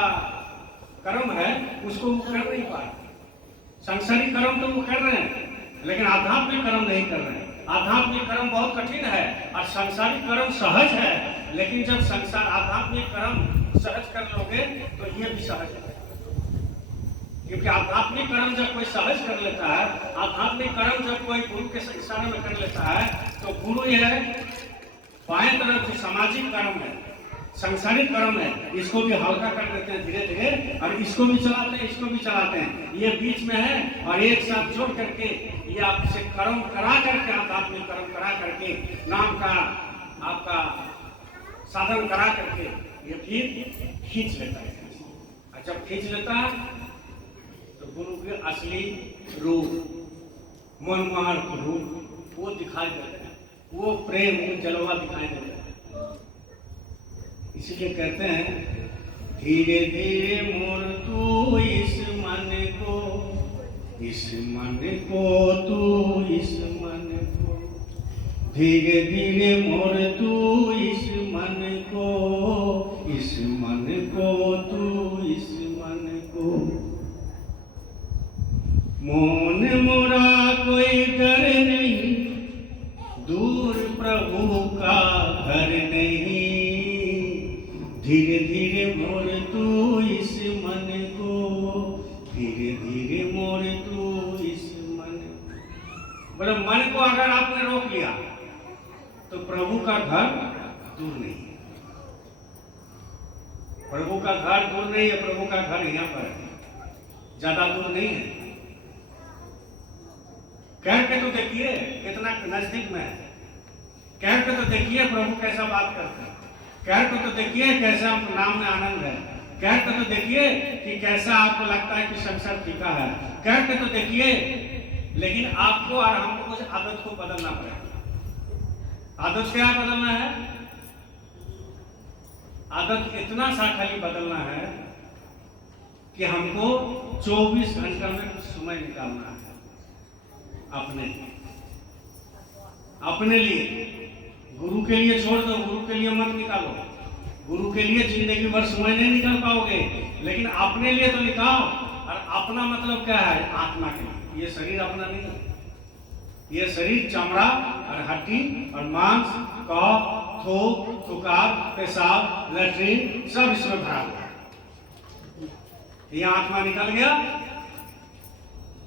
कर्म है उसको वो कर नहीं पा रहे। सांसारिक कर्म तो वो कर रहे हैं, लेकिन आध्यात्मिक कर्म नहीं कर रहे हैं। आध्यात्मिक कर्म बहुत कठिन है और सांसारिक कर्म सहज है, लेकिन जब संसार आध्यात्मिक कर्म सहज कर लोगे तो ये भी सहज है। क्योंकि आध्यात्मिक कर्म जब कोई सहज कर लेता है, आध्यात्मिक कर्म जब कोई गुरु के इशारे में कर लेता है, तो गुरु यह बाएं तरफ जो सामाजिक कर्म है, सांसारिक कर्म है, इसको भी हल्का कर देते हैं धीरे धीरे, और इसको भी चलाते हैं, इसको भी चलाते हैं। ये बीच में है और एक साथ जोड़ करके ये आपसे कर्म करा करके, आध्यात्मिक कर्म करा करके, नाम का आपका साधन करा करके ये फिर खींच लेता है। और जब खींच लेता है तो गुरु के असली रूप, मनमोहक रूप वो दिखाई देता है, वो प्रेम, वो जलवा दिखाई देता है। इसलिए कहते हैं धीरे धीरे मोर तू धीरे धीरे मोर तू इस मन को तू इस मन को। मोन मोरा कोई डर नहीं, दूर प्रभु का घर नहीं। धीरे धीरे मोर तू इस मन को, धीरे धीरे मोर तू इस मन। बोले मन को अगर आपने रोक लिया तो प्रभु का घर दूर नहीं है। प्रभु का घर दूर नहीं है, प्रभु का घर यहाँ पर है, ज्यादा दूर नहीं है। कह के तो देखिए कितना नजदीक में है। कह के तो देखिए प्रभु कैसा बात करते हैं। कह के तो देखिए कैसा आपको नाम में आनंद है। कह के तो देखिए कि कैसा आपको लगता है कि संसार फीका है। कह के तो देखिए, लेकिन आपको और हमको कुछ आदत को बदलना पड़ेगा। आदत क्या बदलना है? आदत इतना सा खाली बदलना है कि हमको 24 घंटा में कुछ समय निकालना है अपने लिए। गुरु के लिए छोड़ दो, गुरु के लिए मत निकालो। गुरु के लिए जिंदगी भर समय नहीं निकाल पाओगे, लेकिन अपने लिए तो निकाल। और अपना मतलब क्या है? आत्मा के लिए। ये शरीर अपना नहीं है। ये शरीर चमड़ा और हड्डी और मांस, कफ, थूक, थुकार, पेशाब, लैट्रिन सब इसमें भरा हुआ है। ये आत्मा निकल गया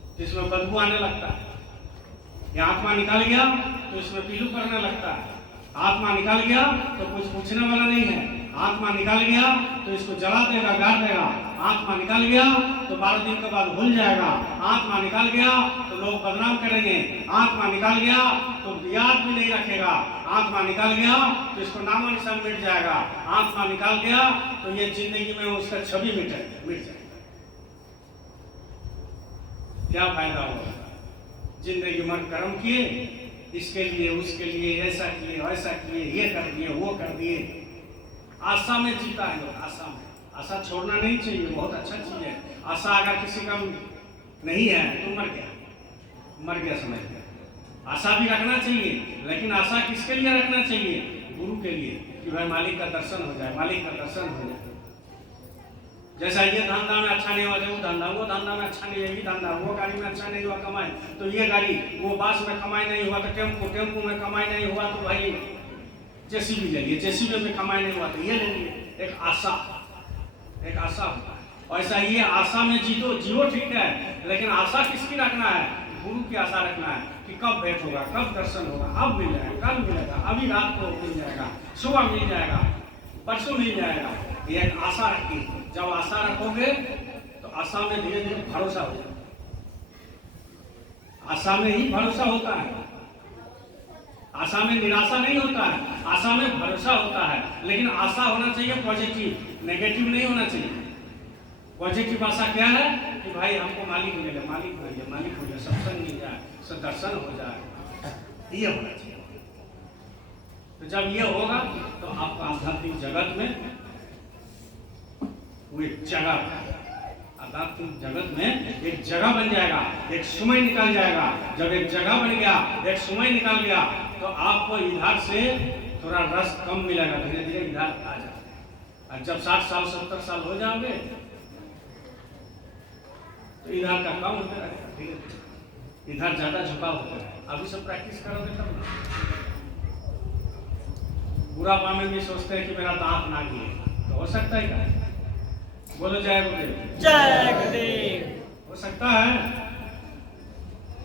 तो इसमें बदबू आने लगता है। ये आत्मा निकल गया तो इसमें पीलू पड़ने लगता है। आत्मा निकल गया तो कुछ पूछने वाला नहीं है। आत्मा निकल गया तो इसको जला देगा, गाड़ देगा। आत्मा निकल गया तो 12 दिन के बाद भूल जाएगा। आत्मा निकल गया तो लोग बदनाम करेंगे। आत्मा निकल गया तो याद भी नहीं रखेगा। आत्मा निकल गया तो इसको नामो निशान मिट जाएगा। आत्मा निकल गया तो ये जिंदगी में उसका छवि मिट जाएगा। क्या फायदा होगा? जिंदगी भर कर्म किए, इसके लिए उसके लिए, ऐसा किए वैसा किए, ये कर दिए वो कर दिए। आशा में जीता है लोग। आशा में, आशा छोड़ना नहीं चाहिए, बहुत अच्छा चीज है। आशा अगर किसी का नहीं है तो मर गया समझ गया। आशा भी रखना चाहिए, लेकिन आशा किसके लिए रखना चाहिए? गुरु के लिए, कि भाई मालिक का दर्शन हो जाए, मालिक का दर्शन हो जाए। जैसा ये धंधा में अच्छा नहीं हुआ वो धंधा में अच्छा नहीं है, ये धंधा वो गाड़ी में अच्छा नहीं हुआ कमाई तो ये गाड़ी, वो बस में कमाई नहीं हुआ तो टेम्पो में कमाई नहीं हुआ तो भाई जेसीबी ले लिए, जेसीबी में कमाई नहीं हुआ तो ये ले लिए। एक आशा होता है। ऐसा ये आशा में जियो ठीक है, लेकिन आशा किसकी रखना है? गुरु की आशा रखना है कि कब भेंट होगा, कब दर्शन होगा, अब मिल जाएगा, कल मिलेगा, अभी रात को मिल जाएगा, सुबह मिल जाएगा, परसों मिल जाएगा। ये एक आशा रखिए। जब आशा रखोगे तो आशा में धीरे धीरे भरोसा हो जाएगा। आशा में ही भरोसा होता है। आशा में निराशा नहीं होता है, आशा में भरोसा होता है। लेकिन आशा होना चाहिए पॉजिटिव, नेगेटिव नहीं होना चाहिए। पॉजिटिव आशा क्या है? कि भाई हमको मालिक मिले, सत्संग मिल जाए, दर्शन हो जाए, ये होना चाहिए। तो जब ये होगा तो आपका आध्यात्मिक जगत में वो एक जगह, आध्यात्मिक जगत में एक जगह बन जाएगा, एक समय निकल जाएगा। जब एक जगह बन गया, एक समय निकल गया तो आपको इधर से थोड़ा रस कम मिलेगा, धीरे धीरे इधर आ जाएगा। और जब 60 साल 70 साल हो जाओगे तो इधर का कम होता रहेगा, धीरे धीरे इधर ज्यादा झुकाव होता है। अभी सब प्रैक्टिस करोगे तब ना। बुढ़ापा में भी सोचते हैं कि मेरा दांत ना गिरे, तो हो सकता है क्या? बोलो जय गुरुदेव। जय गुरुदेव। हो सकता है।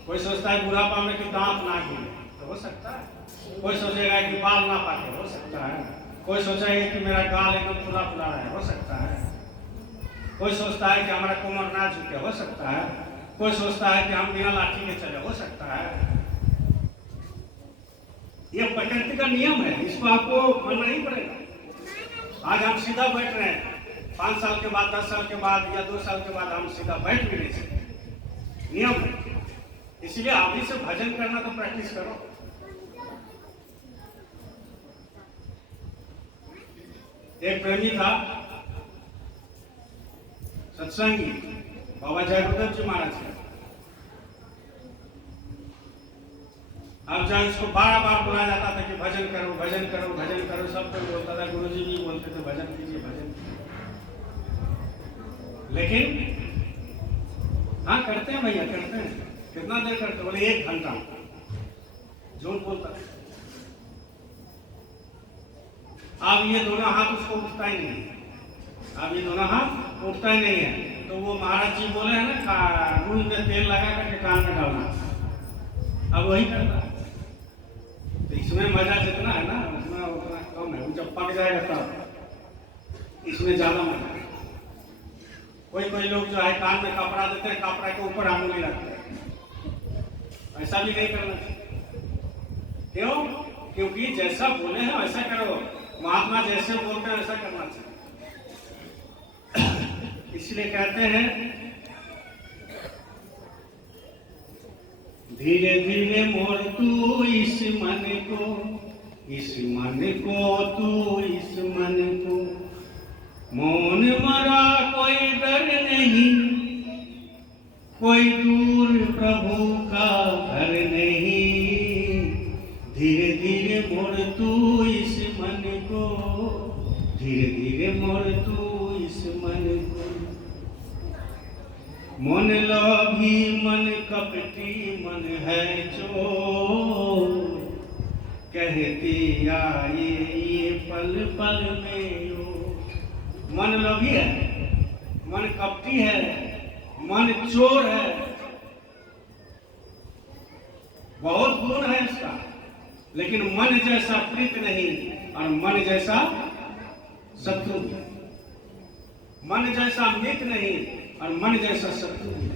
कोई सोचता है बुढ़ापा में कि दांत ना गिरे, तो हो सकता है। कोई सोचेगा कि बाल ना पाके, हो सकता है। कोई सोचेगा कि मेरा गाल एकदम फुला रहे, हो सकता है। कोई सोचता है कि हमारा कोमर ना झुके, हो सकता है। कोई सोचता है कि हम बिना लाठी के चले, हो सकता है। ये प्रकृति का नियम है, इसको आपको मानना ही पड़ेगा। आज हम सीधा बैठ रहे हैं, 5 साल के बाद, 10 साल के बाद या 2 साल के बाद हम सीधा बैठ भी नहीं सकते, नियम है। इसलिए अभी से भजन करना तो प्रैक्टिस करो। एक प्रेमी था, सत्संगी, बाबा जय गुरुदेव जी महाराज। अब जब इसको बार बार बुलाया जाता था कि भजन करो भजन करो भजन करो, सब कोई बोलता था, गुरुजी भी बोलते थे भजन कीजिए भजन कीजिए। लेकिन हाँ करते हैं भैया करते हैं। कितना देर करते? बोले 1 घंटा। झूठ बोलता है। अब ये दोनों हाथ उसको उठता ही नहीं है। अब ये दोनों हाथ उठता ही नहीं है। तो वो महाराज जी बोले हैं ना, रूई में तेल लगा करके कान में डालना, अब वही करता है। तो इसमें मजा जितना है ना उतना उतना कम है। वो जब पक जाएगा तब इसमें ज्यादा मजा है। कोई लोग जो है कान में कपड़ा देते हैं, कपड़ा के ऊपर आंगुली रखते हैं। ऐसा भी नहीं करना चाहिए। क्यों? क्योंकि जैसा बोले हैं वैसा करो। महात्मा जैसे बोलते हैं वैसा करना चाहिए। इसलिए कहते हैं धीरे धीरे मोड़ तू इस मन को तू इस मन को, मौन मरा कोई डर नहीं, कोई दूर प्रभु का घर नहीं। धीरे धीरे मोड़ तू इस मन को, धीरे धीरे मोड़ तू इस मन को। मन लोभी मन कपटी मन है चोर, कहती आए ये पल पल में यो। मन लोभी है, मन कपटी है, मन चोर है। बहुत गुण है इसका, लेकिन मन जैसा प्रीत नहीं और मन जैसा शत्रु नहीं। मन जैसा मित्र नहीं और मन जैसा शत्रु नहीं।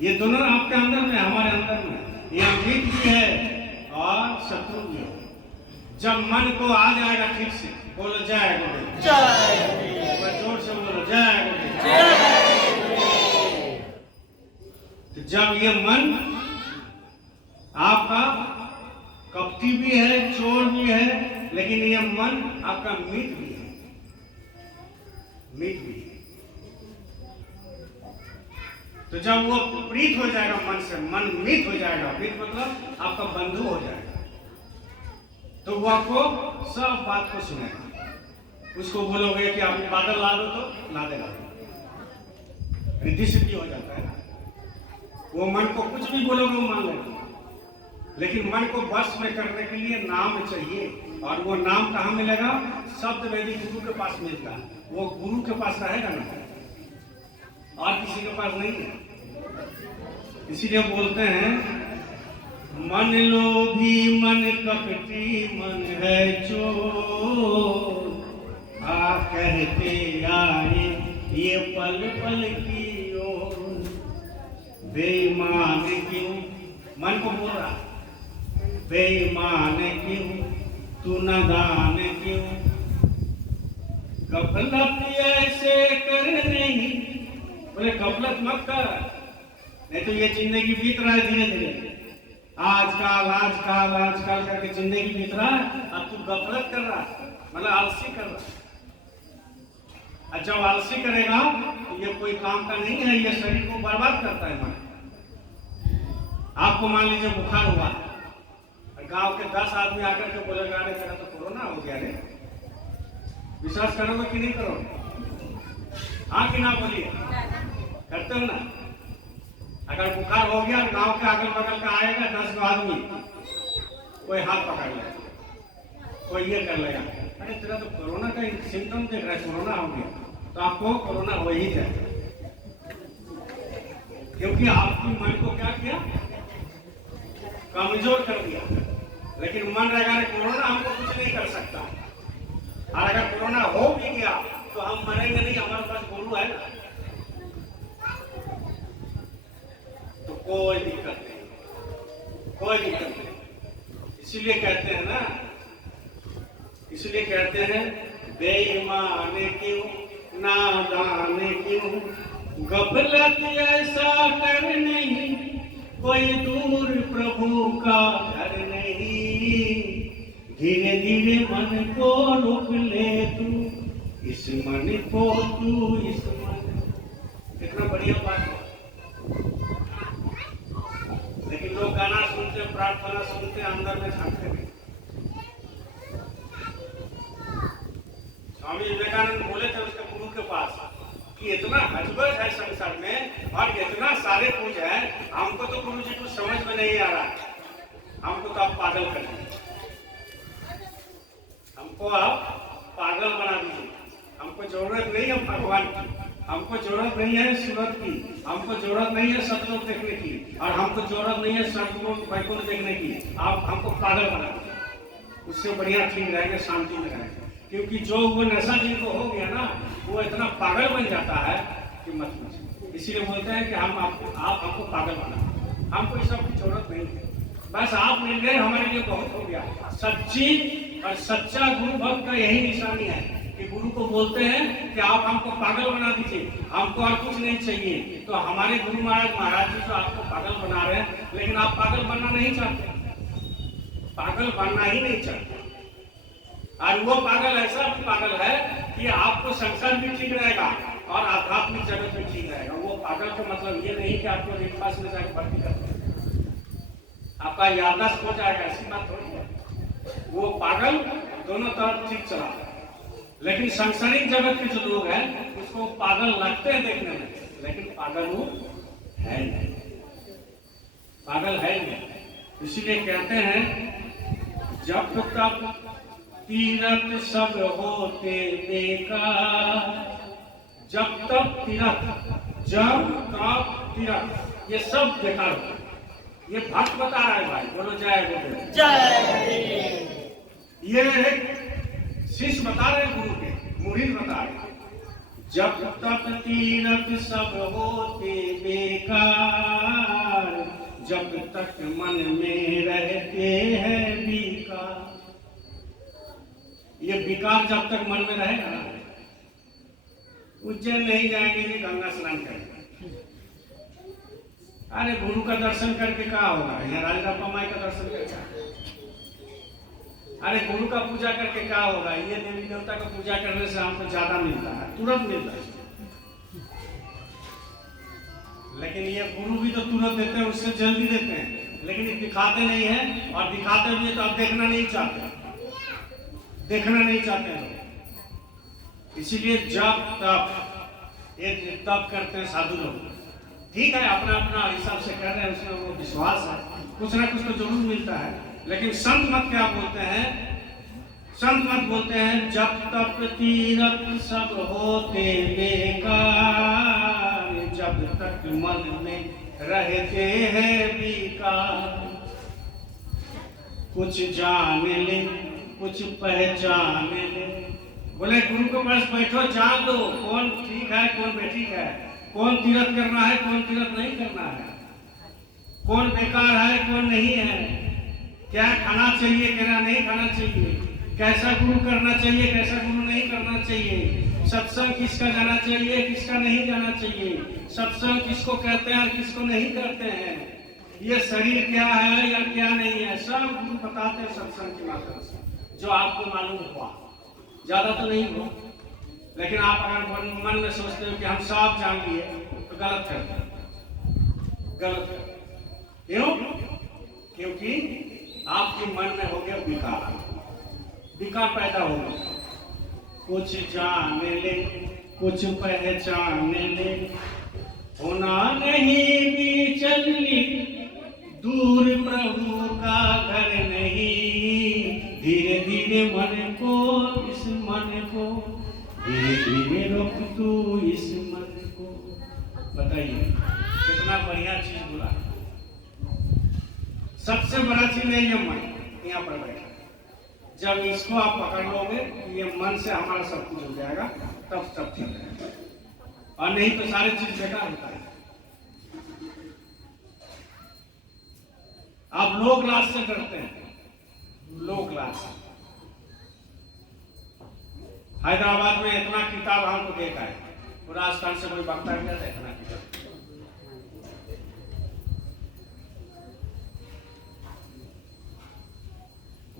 ये दोनों आपके अंदर में, हमारे अंदर में। यह मित्र भी है और शत्रु भी है। जब मन को आ जाएगा ठीक से, बोलो जय गुरुदेव, जय। जोर से बोलो जय गुरुदेव। तो जब ये मन आपका कपटी भी है, चोर भी है, लेकिन ये मन आपका मित्र भी है, मित्र भी है। तो जब वो प्रीत हो जाएगा मन से, मन मित हो जाएगा, मित मतलब आपका बंधु हो जाएगा, तो वो आपको सब बात को सुनेगा। उसको बोलोगे कि आप बादल ला दो तो ला देगा, रिद्धि सिद्धि हो जाता है। वो मन को कुछ भी बोलोगे वो मान लेगा। लेकिन मन को वश में करने के लिए नाम चाहिए, और वो नाम कहाँ मिलेगा? शब्द वेदी गुरु के पास मिलता है। वो गुरु के पास रहेगा ना, और किसी के पास नहीं है। इसीलिए बोलते हैं मन लोभी मन कपटी मन है चोर, आ कहते आए ये पल पल की ओर। बेईमान क्यों, मन को बोल रहा, बेईमान क्यों तू नादान क्यों, गफलत ऐसे कर नहीं। बोले गफलत मत कर, नहीं तो ये जिंदगी बीत रहा है धीरे धीरे। आजकल करके जिंदगी बीत रहा है, अब तू गफलत कर रहा है, मतलब आलसी कर रहा है। और जब आलसी करेगा तो ये कोई काम का नहीं है, ये शरीर को बर्बाद करता है। मन आपको मान लीजिए बुखार हुआ, गांव के 10 आदमी आकर के बोलेगा अरे तेरा तो कोरोना हो गया रे, विश्वास करोगे कि नहीं करोगे? हाँ कि ना बोलिए, करते हो ना? अगर बुखार हो गया, गांव के अगल बगल का आएगा 10 आदमी, कोई हाथ पकड़ लेगा, कोई ये कर लेगा, अरे तेरा तो कोरोना का सिम्टम देख रहा है, कोरोना हो गया, तो आपको कोरोना हो ही जाएगा। क्योंकि आपकी मन को क्या किया? कमजोर कर दिया। लेकिन मन रहेगा कोरोना हमको कुछ नहीं कर सकता, और अगर कोरोना हो भी गया तो हम मरेंगे नहीं, हमारे पास गुरु है ना, तो कोई दिक्कत नहीं, कोई दिक्कत नहीं। इसीलिए कहते हैं ना, इसलिए कहते हैं बेईमान क्यों नादान क्यों, गफलत ऐसा कर नहीं, कोई दूर प्रभु का घर नहीं। धीरे धीरे मन को रोक ले तू, इस मन को तू इस मन। कितना बढ़िया बात है। लेकिन लोग गाना सुनते प्रार्थना सुनते अंदर में झांकते नहीं। स्वामी विवेकानंद बोले थे उसके गुरु के पास कि इतना हजबज है संसार में और इतना सारे कुछ है, हमको तो गुरु जी कुछ समझ में नहीं आ रहा, हमको तो आप पागल कर दीजिए, हमको आप पागल बना दीजिए। हमको जरूरत नहीं है भगवान की, हमको जरूरत नहीं है सूरत की, हमको जरूरत नहीं है सतलोक देखने की, और हमको जरूरत नहीं है सतलोक वैकुंठ देखने की। आप हमको पागल बना दीजिए, उससे बढ़िया ठीक रहेंगे, शांति में रहेंगे। क्योंकि जो वो नशा जिनको हो गया ना, वो इतना पागल बन जाता है कि मत पूछिए। इसीलिए बोलते हैं कि आप हमको पागल बना, हमको इस सब की जरूरत नहीं है। बस आप मिल गए हमारे लिए बहुत हो गया। सच्ची और सच्चा गुरु भक्त का यही निशानी है कि गुरु को बोलते हैं कि आप हमको पागल बना दीजिए, हमको और कुछ नहीं चाहिए। तो हमारे गुरु महाराज जी तो आपको पागल बना रहे हैं, लेकिन आप पागल बनना नहीं चाहते, पागल बनना ही नहीं चाहते। और वो पागल ऐसा भी पागल है कि आपको संसार भी ठीक रहेगा और आध्यात्मिक जगत भी ठीक रहेगा। वो पागल का मतलब ये नहीं कि आपको एक पास में जाकर भर्ती कर दें, आपका याददाश्त हो जाएगा, ऐसी बात थोड़ी है। वो पागल दोनों तरफ ठीक चला है, लेकिन सांसारिक जगत के जो लोग हैं उसको पागल लगते हैं देखने में, लेकिन पागल वो है नहीं, पागल है नहीं। इसीलिए कहते हैं जब तक तीरथ सब होते बेकार, जब तक तीरथ, जब तक तीरथ, ये सब बेकार होता है। ये भक्त बता रहा है भाई, बोलो जय गुरु जय। ये एक शिष्य बता रहे गुरु के, मुरीद बता रहे जब तक तीरथ सब होते बेकार, जब तक मन में रहते हैं विकार। ये विकार जब तक मन में रहेगा ना, उज्जैन नहीं जाएंगे कि गंगा स्नान करेंगे। अरे गुरु का दर्शन करके क्या होगा, यहाँ राजरापा माई का दर्शन करके, अरे गुरु का पूजा करके क्या होगा, ये देवी देवता का पूजा करने से हमको ज्यादा मिलता है, तुरंत मिलता है। लेकिन ये गुरु भी तो तुरंत देते हैं, उससे जल्दी देते हैं, लेकिन ये दिखाते नहीं है, और दिखाते भी तो आप देखना नहीं चाहते, देखना नहीं चाहते लोग। इसीलिए जब तक एक तप करते हैं साधु लोग, ठीक है अपना अपना हिसाब से कर रहे हैं, उसमें वो विश्वास है, कुछ ना कुछ तो जरूर मिलता है। लेकिन संत मत क्या बोलते हैं, संत मत बोलते हैं जब तक तीरथ सब होते बेकार, जब तक मन में रहते हैं विकार। कुछ जान ले, कुछ पहचान ले, बोले गुरु के पास बैठो, जान लो कौन ठीक है कौन बेठीक है, कौन तीरथ करना है कौन तीरथ नहीं करना है, कौन बेकार है कौन नहीं है, क्या खाना चाहिए क्या नहीं खाना चाहिए, कैसा गुरु करना चाहिए कैसा गुरु नहीं करना चाहिए, सत्संग किसका जाना चाहिए किसका नहीं जाना चाहिए, सत्संग किसको कहते हैं और किसको नहीं कहते हैं, ये शरीर क्या है या क्या नहीं है, सब गुरु बताते हैं सत्संग के माध्यम से, जो आपको मालूम हुआ, ज्यादा तो नहीं हुआ। लेकिन आप अगर मन में सोचते हो कि हम सब जान लिए तो गलत करते हैं, गलत करते। क्यों? क्योंकि आपके मन में हो गया विकार, विकार पैदा हो गया। कुछ जान ले कुछ पहचान ले, होना नहीं भी चलनी दूर प्रभु का घर नहीं, धीरे धीरे मन को इस मन को, धीरे धीरे रोक तू इस मन को। बताइए कितना बढ़िया चीज बोला। सबसे बड़ा चीज है ये मन, यहाँ पर बैठा, जब इसको आप पकड़ लोगे ये मन से हमारा सब कुछ हो जाएगा, तब सब ठीक है, और नहीं तो सारे चीज बेकार होता है। आप लो क्लास से डरते हैं, लो क्लास। हैदराबाद में इतना किताब हमको देखा है, राजस्थान से कोई वक्ता गया था, इतना किताब।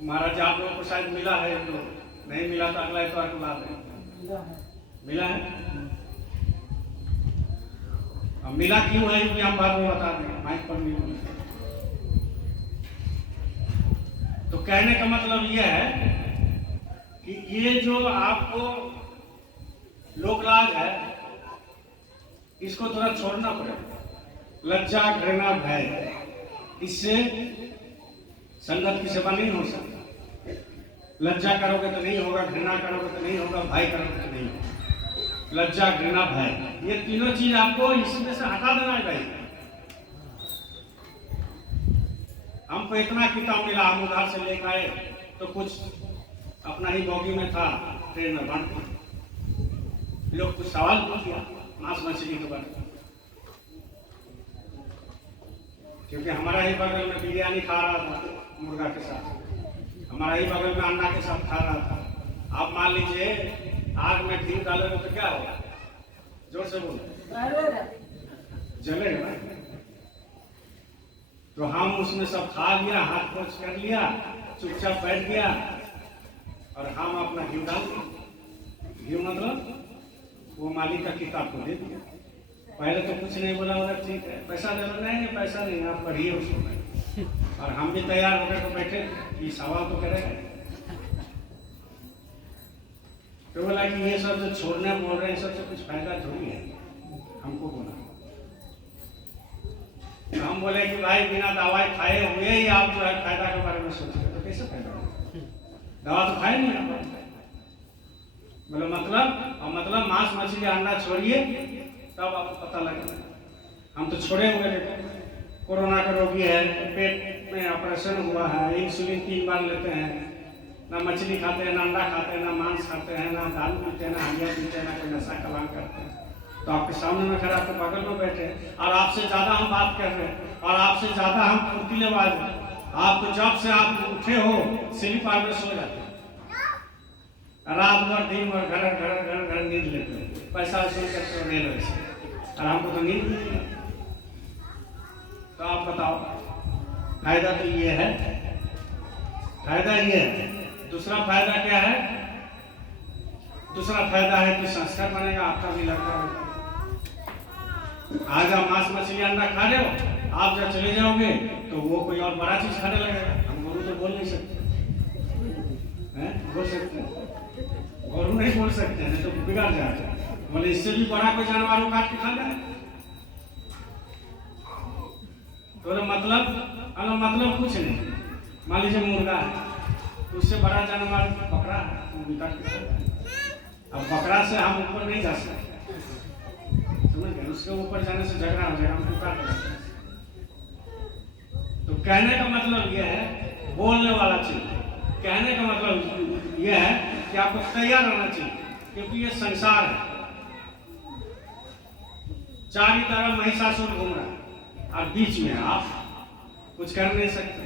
महाराज आप लोगों को शायद मिला है, तो नहीं मिला तो अगला इतवार को ला दें। मिला है, अब मिला क्यों है ये हम बाद में बता दें, माइक पर नहीं। कहने का मतलब यह है कि ये जो आपको लोकलाज है, इसको थोड़ा छोड़ना पड़ेगा। लज्जा, घृणा, भय, इससे संगत की सेवा नहीं हो सकती। लज्जा करोगे तो नहीं होगा, घृणा करोगे तो नहीं होगा, भय करोगे तो नहीं होगा। लज्जा, घृणा, भय, ये तीनों चीज आपको इसमें से हटा देना है भाई। हमको इतना किताब मिला, हम उधार से लेकर आए तो कुछ अपना ही बॉगी में था, ट्रेन में बांट लोग कुछ सवाल पूछ किया मांस मछली के बारे में, क्योंकि हमारा ही बगल में बिरयानी खा रहा था मुर्गा के साथ, हमारा ही बगल में अंडा के साथ खा रहा था। आप मान लीजिए आग में घी डालोगे तो क्या होगा? जोर से बोलो, जलेगा ना। तो हम उसमें सब खा लिया, हाथ पोछ कर लिया, चुपचाप बैठ गया और हम अपना घी डाल दिया। घी मतलब वो मालिक का किताब को दे दिया। पहले तो कुछ नहीं बोला, बोला ठीक है, पैसा दे दो। नहीं पैसा नहीं, आप पढ़िए उसको। और हम भी तैयार होकर तो बैठे कि सवाल तो करेगा। तो बोला कि ये सब जो छोड़ने बोल रहे हैं, सबसे कुछ फायदा थोड़ी है। हमको बोला, तो हम बोले कि भाई बिना दवाई खाए हुए ही आप जो है फायदा के बारे में सोच रहे, तो कैसे फायदा होगा? दवा तो खाए नहीं आप। बोले मतलब मांस मछली अंडा छोड़िए तब आपको पता लगेगा। हम तो छोड़े हुए थे, कोरोना का रोगी है, पेट में ऑपरेशन हुआ है, इंसुलिन 3 बार लेते हैं, ना मछली खाते हैं, ना अंडा खाते हैं, ना मांस खाते हैं, ना दाल पीते हैं, ना हलिया पीते हैं, ना कोई नशा कलाम करते हैं। तो आपके सामने में खड़ा, आपके बगल में बैठे और आपसे ज्यादा हम बात कर रहे हैं और आपसे ज्यादा हम फुर्तीलेबाज हैं। आप तो जब से आप उठे हो स्लीपर में सो जाते हैं, रात भर दिन भर घर नींद लेते हो, पैसा वसूल करते हो रेलवे से, और हमको तो नींद नहीं। तो आप बताओ, फायदा तो ये है, फायदा ये है। दूसरा फायदा क्या है? दूसरा फायदा है कि संस्कार बनेगा, आपका भी लगता है। आज आप मांस मछली अंडा खा रहे हो, आप जब चले जाओगे तो वो कोई और बड़ा चीज खाने लगेगा। हम गुरु तो बोल नहीं सकते हैं, बोल सकते हैं? गुरु नहीं बोल सकते हैं, तो बिगाड़ जाता है। बोले इससे भी बड़ा कोई जानवर काट के खा जाए। तो मतलब कुछ नहीं। मान लीजिए मुर्गा है, उससे बड़ा जानवर बकरा है, वो काट के खा जाए। अब बकरा से हम ऊपर नहीं जा सकते, समझ गए? उसके ऊपर जाने से झगड़ा हो जाएगा, हमको काट देगा। तो कहने का मतलब यह है, बोलने वाला चीज, कहने का मतलब यह है कि आपको तैयार रहना चाहिए, क्योंकि ये संसार है। चारों तरफ महिषासुर घूम रहा है और बीच में आप कुछ कर नहीं सकते।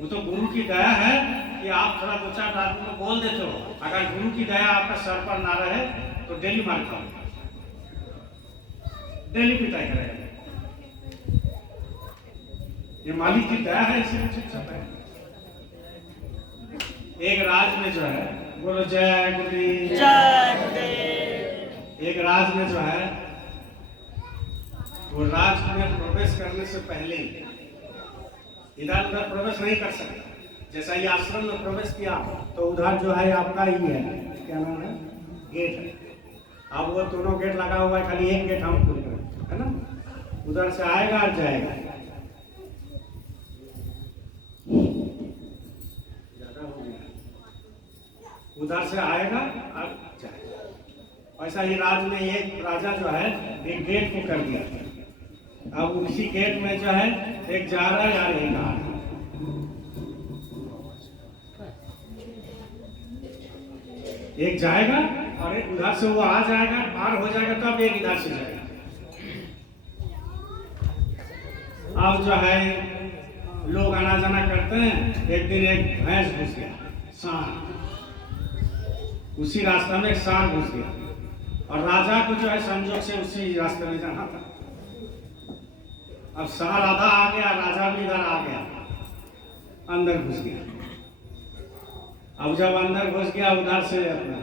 वो तो गुरु की दया है कि आप थोड़ा 2-4 आदमी को बोल देते हो। अगर गुरु की दया आपका सर पर ना रहे तो डेली मार खाओगे, डेली पिटाई करेगा। ये मालिक की दया है, इसलिए चुपचाप है। एक राज में जो है, बोलो जय गुरुदेव, जय गुरुदेव। एक राज में जो है, वो राज में प्रवेश करने से पहले इधर उधर प्रवेश नहीं कर सकता। जैसा ये आश्रम में प्रवेश किया तो उधर जो है आपका ही है, क्या नाम है, गेट है। अब वो दोनों गेट लगा हुआ है, खाली एक गेट हम खोल रहे है ना, उधर से आएगा और जाएगा। ज्यादा हो गया, उधर से आएगा और जाएगा। ऐसा ही राज में एक राजा जो है एक गेट को कर दिया। अब उसी गेट में जो है एक जा रहा है और एक आ रहा है। एक जाएगा और एक उधर से वो आ जाएगा, पार हो जाएगा, तब एक इधर से जाएगा। अब जो है लोग आना जाना करते हैं। एक दिन एक भैंस घुस गया, सांड, उसी रास्ते में एक सांड घुस गया और राजा को जो है संजोग से उसी रास्ते में जाना था। अब सांड आधा आ गया, राजा भी इधर आ गया, अंदर घुस गया। अब जब अंदर घुस गया, उधर से अपना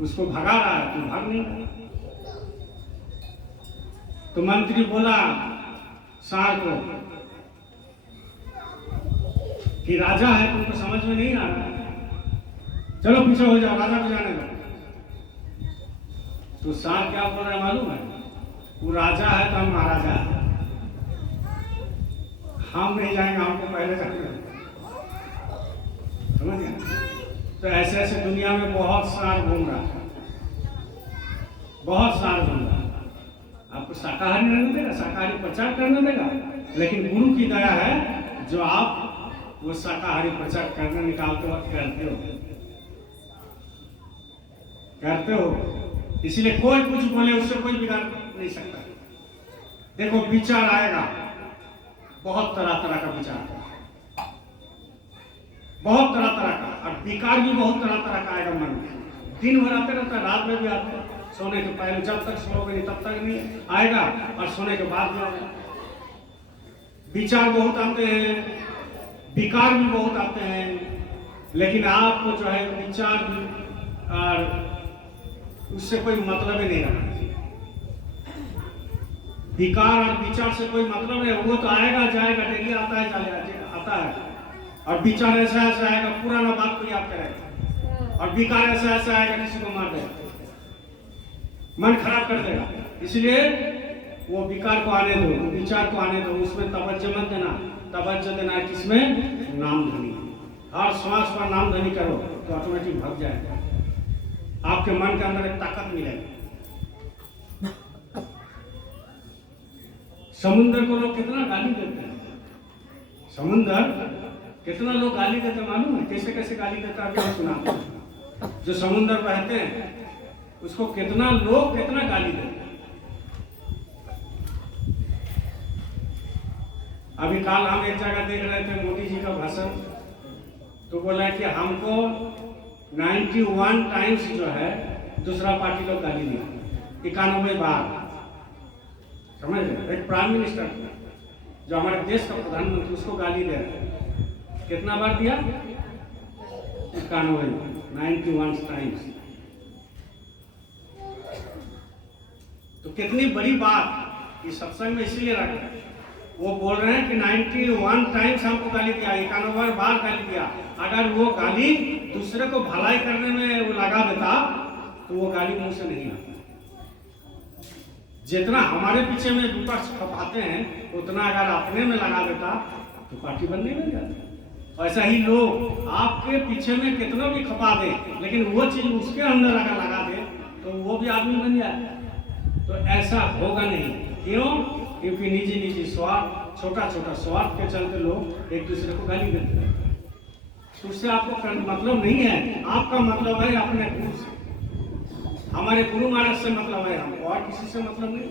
उसको भगा रहा है, तो भाग नहीं। तो मंत्री बोला सांड को, कि राजा है, तुमको समझ में नहीं आ रहा है? चलो पीछे हो जाओ, राजा को जाने दो। तो सांप क्या बोल रहा है मालूम है? वो राजा है तो हम महाराजा है, हम नहीं जाएंगे, हमको पहले जाने दो। समझ गए? तो ऐसे ऐसे दुनिया में बहुत सार घूम रहा है, बहुत सार घूम रहा है। आपको शाकाहारी रहने देगा, शाकाहारी प्रचार करने देगा, लेकिन गुरु की दया है जो आप वो शाकाहारी प्रचार करने निकालते वक्त करते हो। इसलिए कोई कुछ बोले उससे कोई बिगाड़ नहीं सकता। देखो विचार आएगा, बहुत तरह तरह का विचार, बहुत तरह तरह का, और विकार भी बहुत तरह तरह का आएगा मन में। दिन भर आते रहता है, रात में भी आते हैं, सोने के पहले, जब तक सोओगे नहीं तब तक नहीं आएगा, और सोने के बाद भी आएगा। विचार बहुत आते हैं, विकार भी बहुत आते हैं, लेकिन आपको जो है विचार और उससे कोई मतलब ही नहीं रखना चाहिए। विकार और विचार से कोई मतलब नहीं, वो तो आएगा जाएगा, डेली आता है चलेगा, आता है। और विचार ऐसा ऐसा आएगा, पुराना बात को याद करेगा, और विकार ऐसा ऐसा आएगा किसी को मार देगा, मन खराब कर देगा। इसलिए वो विकार को आने दो, विचार को आने दो, उसमें तवज्जो मत देना। तवज्जो देना है किसमें? नाम धनी। हर श्वास पर नाम धनी करो तो ऑटोमेटिक भाग जाएगा, आपके मन के अंदर एक ताकत मिलेगी। समुद्र को लोग कितना गाली देते हैं, समुद्र कितना लोग गाली देते हैं मालूम है? कैसे कैसे गाली देता है अभी सुनाते हैं। जो समुद्र बहते हैं उसको कितना लोग कितना गाली देते हैं। अभी कल हम एक जगह देख रहे थे मोदी जी का भाषण, तो बोला कि हमको 91 टाइम्स जो है दूसरा पार्टी लोग गाली दिया, 91 बार। समझ रहे? एक प्राइम मिनिस्टर जो हमारे देश का प्रधानमंत्री, उसको गाली दे रहे हैं। कितना बार दिया? 91 टाइम्स। तो कितनी बड़ी बात। इस सत्संग में इसीलिए रख रहे हैं, वो बोल रहे हैं कि 91 टाइम्स हमको गाली दिया, 91 बार गाली दिया। अगर वो गाली दूसरे को भलाई करने में वो लगा देता तो वो गाली मुंह से नहीं आता। जितना हमारे पीछे में विपक्ष खपाते हैं उतना अगर अपने में लगा देता तो पार्टी बनने लग जाती। ऐसा ही लोग आपके पीछे में कितना भी खपा दे, लेकिन वो चीज उसके अंदर अगर लगा दे तो वो भी आदमी बन जाए। तो ऐसा होगा नहीं। क्यों? क्योंकि निजी निजी स्वार्थ, छोटा छोटा स्वार्थ के चलते लोग एक दूसरे को गाली देते हैं। तो उससे आपको मतलब नहीं है, आपका मतलब है अपने गुरु से, हमारे गुरु महाराज से मतलब है, हमको और किसी से मतलब नहीं।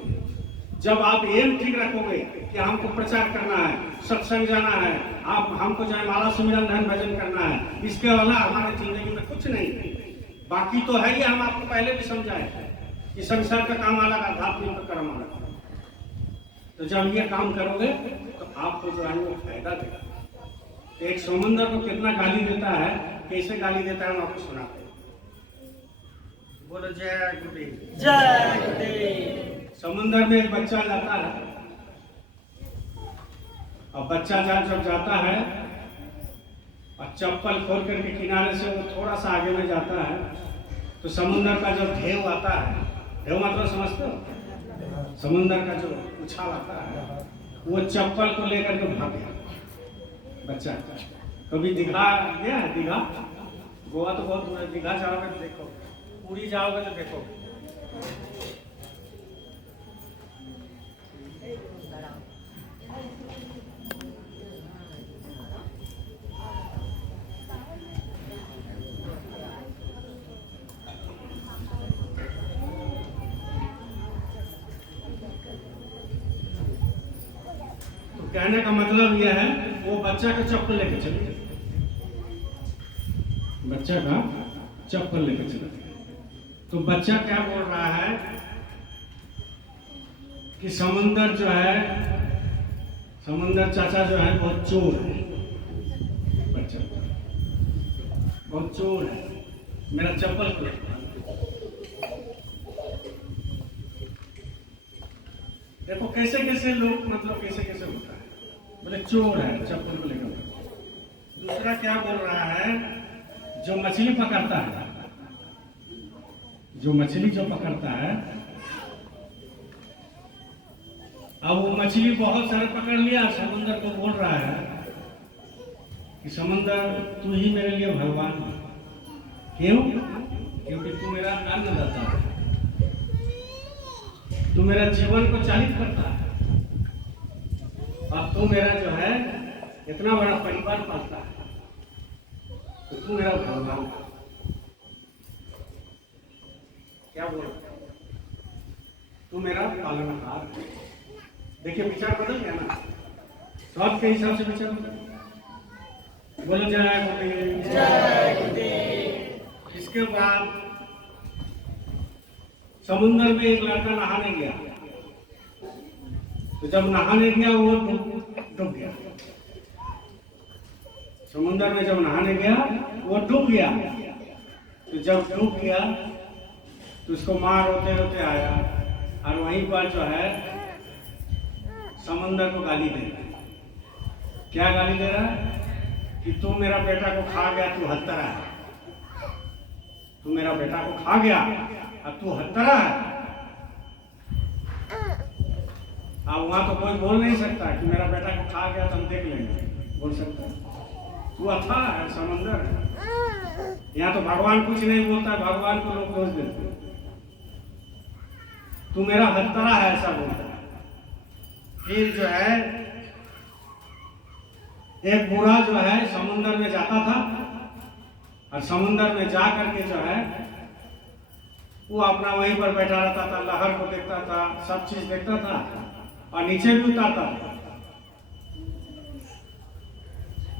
जब आप एम ठीक रखोगे कि हमको प्रचार करना है, सत्संग जाना है, आप हमको जयमाला सुमिरन धन भजन करना है, इसके अलावा हमारे जिंदगी में कुछ नहीं। बाकी तो है ही, हम आपको पहले भी समझाए कि संसार का काम अलग, आध्यात्मिक का कर्म अलग। तो जब ये काम करोगे तो आपको जो है वो फायदा देगा। तो एक समुद्र को कितना गाली देता है, कैसे गाली देता है, हम आपको सुनाते हैं। बोलो जय गुरुदेव। जय गुरुदेव। समुद्र में एक बच्चा जाता है, और बच्चा जब जाता है और चप्पल खोल करके किनारे से वो थोड़ा सा आगे में जाता है, तो समुद्र का जो ढेव आता है, ढेव मतलब समझते हो? समुद्र का जो उछाल आता है, वो चप्पल को लेकर के भाग गया बच्चा। कभी दीघा गया है? दीघा, गोवा तो बहुत दूर है, दीघा जाओगे तो देखो, पूरी जाओगे तो देखो। कहने का मतलब यह है, वो बच्चा का चप्पल लेकर चले गए, बच्चा का चप्पल लेकर चले गए। तो बच्चा क्या बोल रहा है कि समुंदर जो है, समुंदर चाचा जो है बहुत चोर है, बच्चा बहुत चोर है, मेरा चप्पल को देखो कैसे कैसे लोग, मतलब कैसे कैसे होता है। बोले चोर है, चप्पल को लेकर। दूसरा क्या बोल रहा है, जो मछली पकड़ता है, जो मछली जो पकड़ता है, अब वो मछली बहुत सारे पकड़ लिया, समुद्र को बोल रहा है कि समुद्र तू ही मेरे लिए भगवान है। क्यों? क्योंकि तू मेरा अन्नदाता है, तू मेरा जीवन को चालित करता है, अब तू मेरा जो है इतना बड़ा परिवार पालता है, तो तू मेरा भगवान है। क्या बोल, तू मेरा पालनहार है। देखिए विचार बदल गया ना, स्वाद के हिसाब से विचार बोलो जय गुरुदेव, जय गुरुदेव। इसके बाद समुद्र में एक लड़का नहाने गया, तो जब नहाने गया वो डूब गया। समुद्र में जब नहाने गया वो डूब गया, तो जब डूब गया तो उसको माँ रोते रोते आया और वहीं पर जो है समुद्र को गाली दे रहा है। क्या गाली दे रहा है कि तू मेरा बेटा को खा गया, तू हत्तरा है, तू मेरा बेटा को खा गया और तू हत्तरा है। अब वहां तो कोई बोल नहीं सकता कि मेरा बेटा को खा गया तो हम देख लेंगे, बोल सकता है तू अथाह है, समंदर है। यहाँ तो भगवान कुछ नहीं बोलता, भगवान को लोग दोष देते, तू मेरा हत्तरा है ऐसा बोलता है। फिर जो है एक बूढ़ा जो है समुद्र में जाता था और समुद्र में जा करके जो है वो अपना वहीं पर बैठा रहता था, लहर को देखता था, सब चीज देखता था और नीचे भी उतारता था।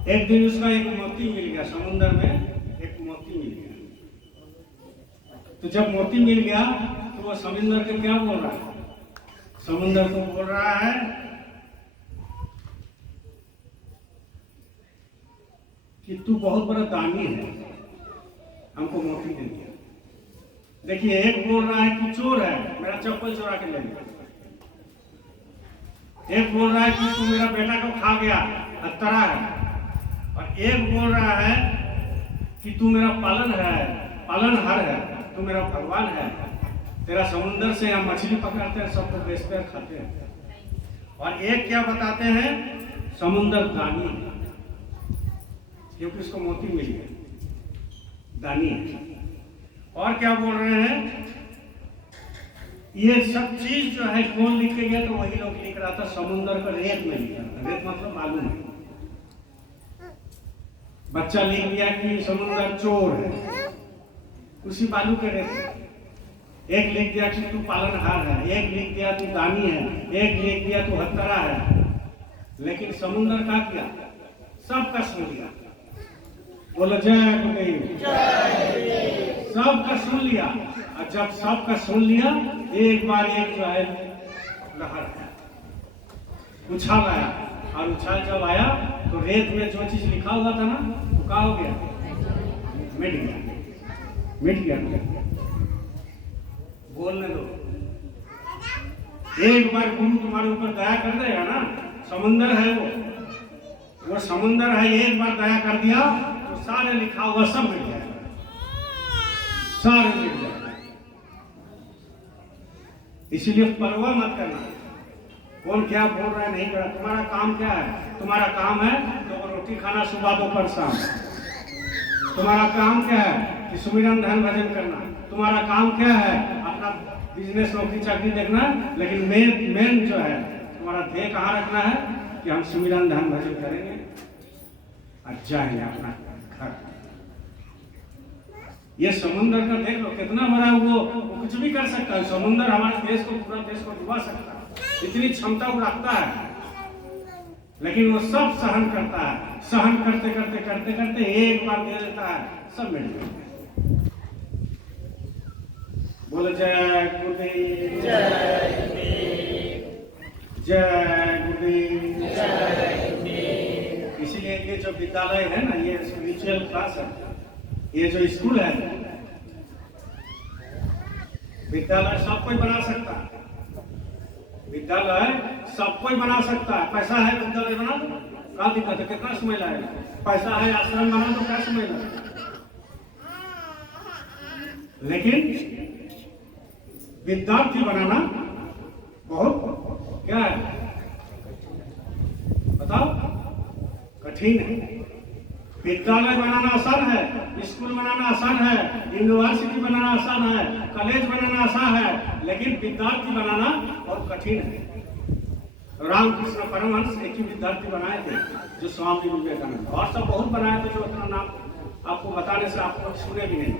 एक दिन उसका एक मोती मिल गया, समुद्र में एक मोती मिल गया। तो जब मोती मिल गया तो वो समुद्र के क्या बोल रहा है, समुद्र को बोल रहा है कि तू बहुत बड़ा दानी है, हमको मोती दे दिया। देखिए एक बोल रहा है कि चोर है, मेरा चप्पल चुरा के ले गया। एक बोल रहा है कि तू मेरा बेटा को खा गया, हत्तरा है। और एक बोल रहा है कि तू मेरा पालनहार है, तू मेरा भगवान है, तेरा समुद्र से हम मछली पकड़ते हैं, सबको बेचते हैं, खाते हैं। और एक क्या बताते हैं, समुद्र दानी है, क्योंकि उसको मोती मिल गया, दानी है। और क्या बोल रहे हैं, ये सब चीज जो है कौन लिख के गया, तो वही लोग लिख रहा था, समुद्र का रेत में लिखा था। रेत मतलब बालू में। बच्चा लिख दिया कि समुद्र चोर है, उसी बालू के रेत में। एक लिख दिया कि तू पालनहार है, एक लिख दिया तू दानी है, एक लिख दिया तू हत्तरा है। लेकिन समुद्र का क्या, सबका सुन लिया। बोलो जय गुरुदेव, सबका सुन लिया। और जब सबका सुन लिया, एक बार एक जो है लहर उछाल आया, और उछाल जब आया तो रेत में जो चीज लिखा हुआ था ना, वो क्या हो गया, मिट गया, मिट गया। बोलने दो, एक बार गुरु तुम्हारे ऊपर दया कर देगा ना, समुंदर है वो समुंदर है, एक बार दया कर दिया तो सारे लिखा हुआ सब मिट जाएगा, सारे मिट जाएगा। इसीलिए परवाह मत करना कौन क्या बोल रहा है, नहीं कर रहा। तुम्हारा काम क्या है, तुम्हारा काम है तो रोटी खाना सुबह दोपहर शाम। तुम्हारा काम क्या है कि सुमिरन ध्यान भजन करना। तुम्हारा काम क्या है, अपना बिजनेस नौकरी चाकरी देखना। लेकिन मेन जो है तुम्हारा ध्येय कहाँ रखना है कि हम सुमिरन ध्यान भजन करेंगे और जाएंगे अपना घर। ये समुद्र का देख लो कितना बड़ा, वो कुछ भी कर सकता है। समुद्र हमारे देश को, पूरा देश को डुबा सकता है, इतनी क्षमता वो रखता है। लेकिन वो सब सहन करता है, सहन करते करते करते करते एक बार दे देता है, सब मिल जाता है। बोलो जय गुरुदेव, जय गुरुदेव, जय गुरुदेव, जय गुरुदेव। इसीलिए ये जो विद्यालय है ना, ये स्पिरिचुअल क्लास है, ये जो स्कूल है, विद्यालय सब कोई बना सकता है। विद्यालय सब कोई बना सकता है, पैसा है विद्यालय बना दो। क्या दिक्कत है? कितना समय लगेगा? पैसा है, आश्रम बना तो क्या समय लगेगा? लेकिन विद्यार्थी बनाना बहुत क्या है बताओ, कठिन है। विद्यालय बनाना आसान है, स्कूल बनाना आसान है, यूनिवर्सिटी बनाना आसान है, कॉलेज बनाना आसान है, लेकिन विद्यार्थी बनाना बहुत कठिन है। रामकृष्ण परमहंस एक ही विद्यार्थी बनाए थे, जो स्वामी विवेकानंद, और सब बहुत बनाए थे जो उतना नाम आपको बताने से आप लोग सुने भी नहीं।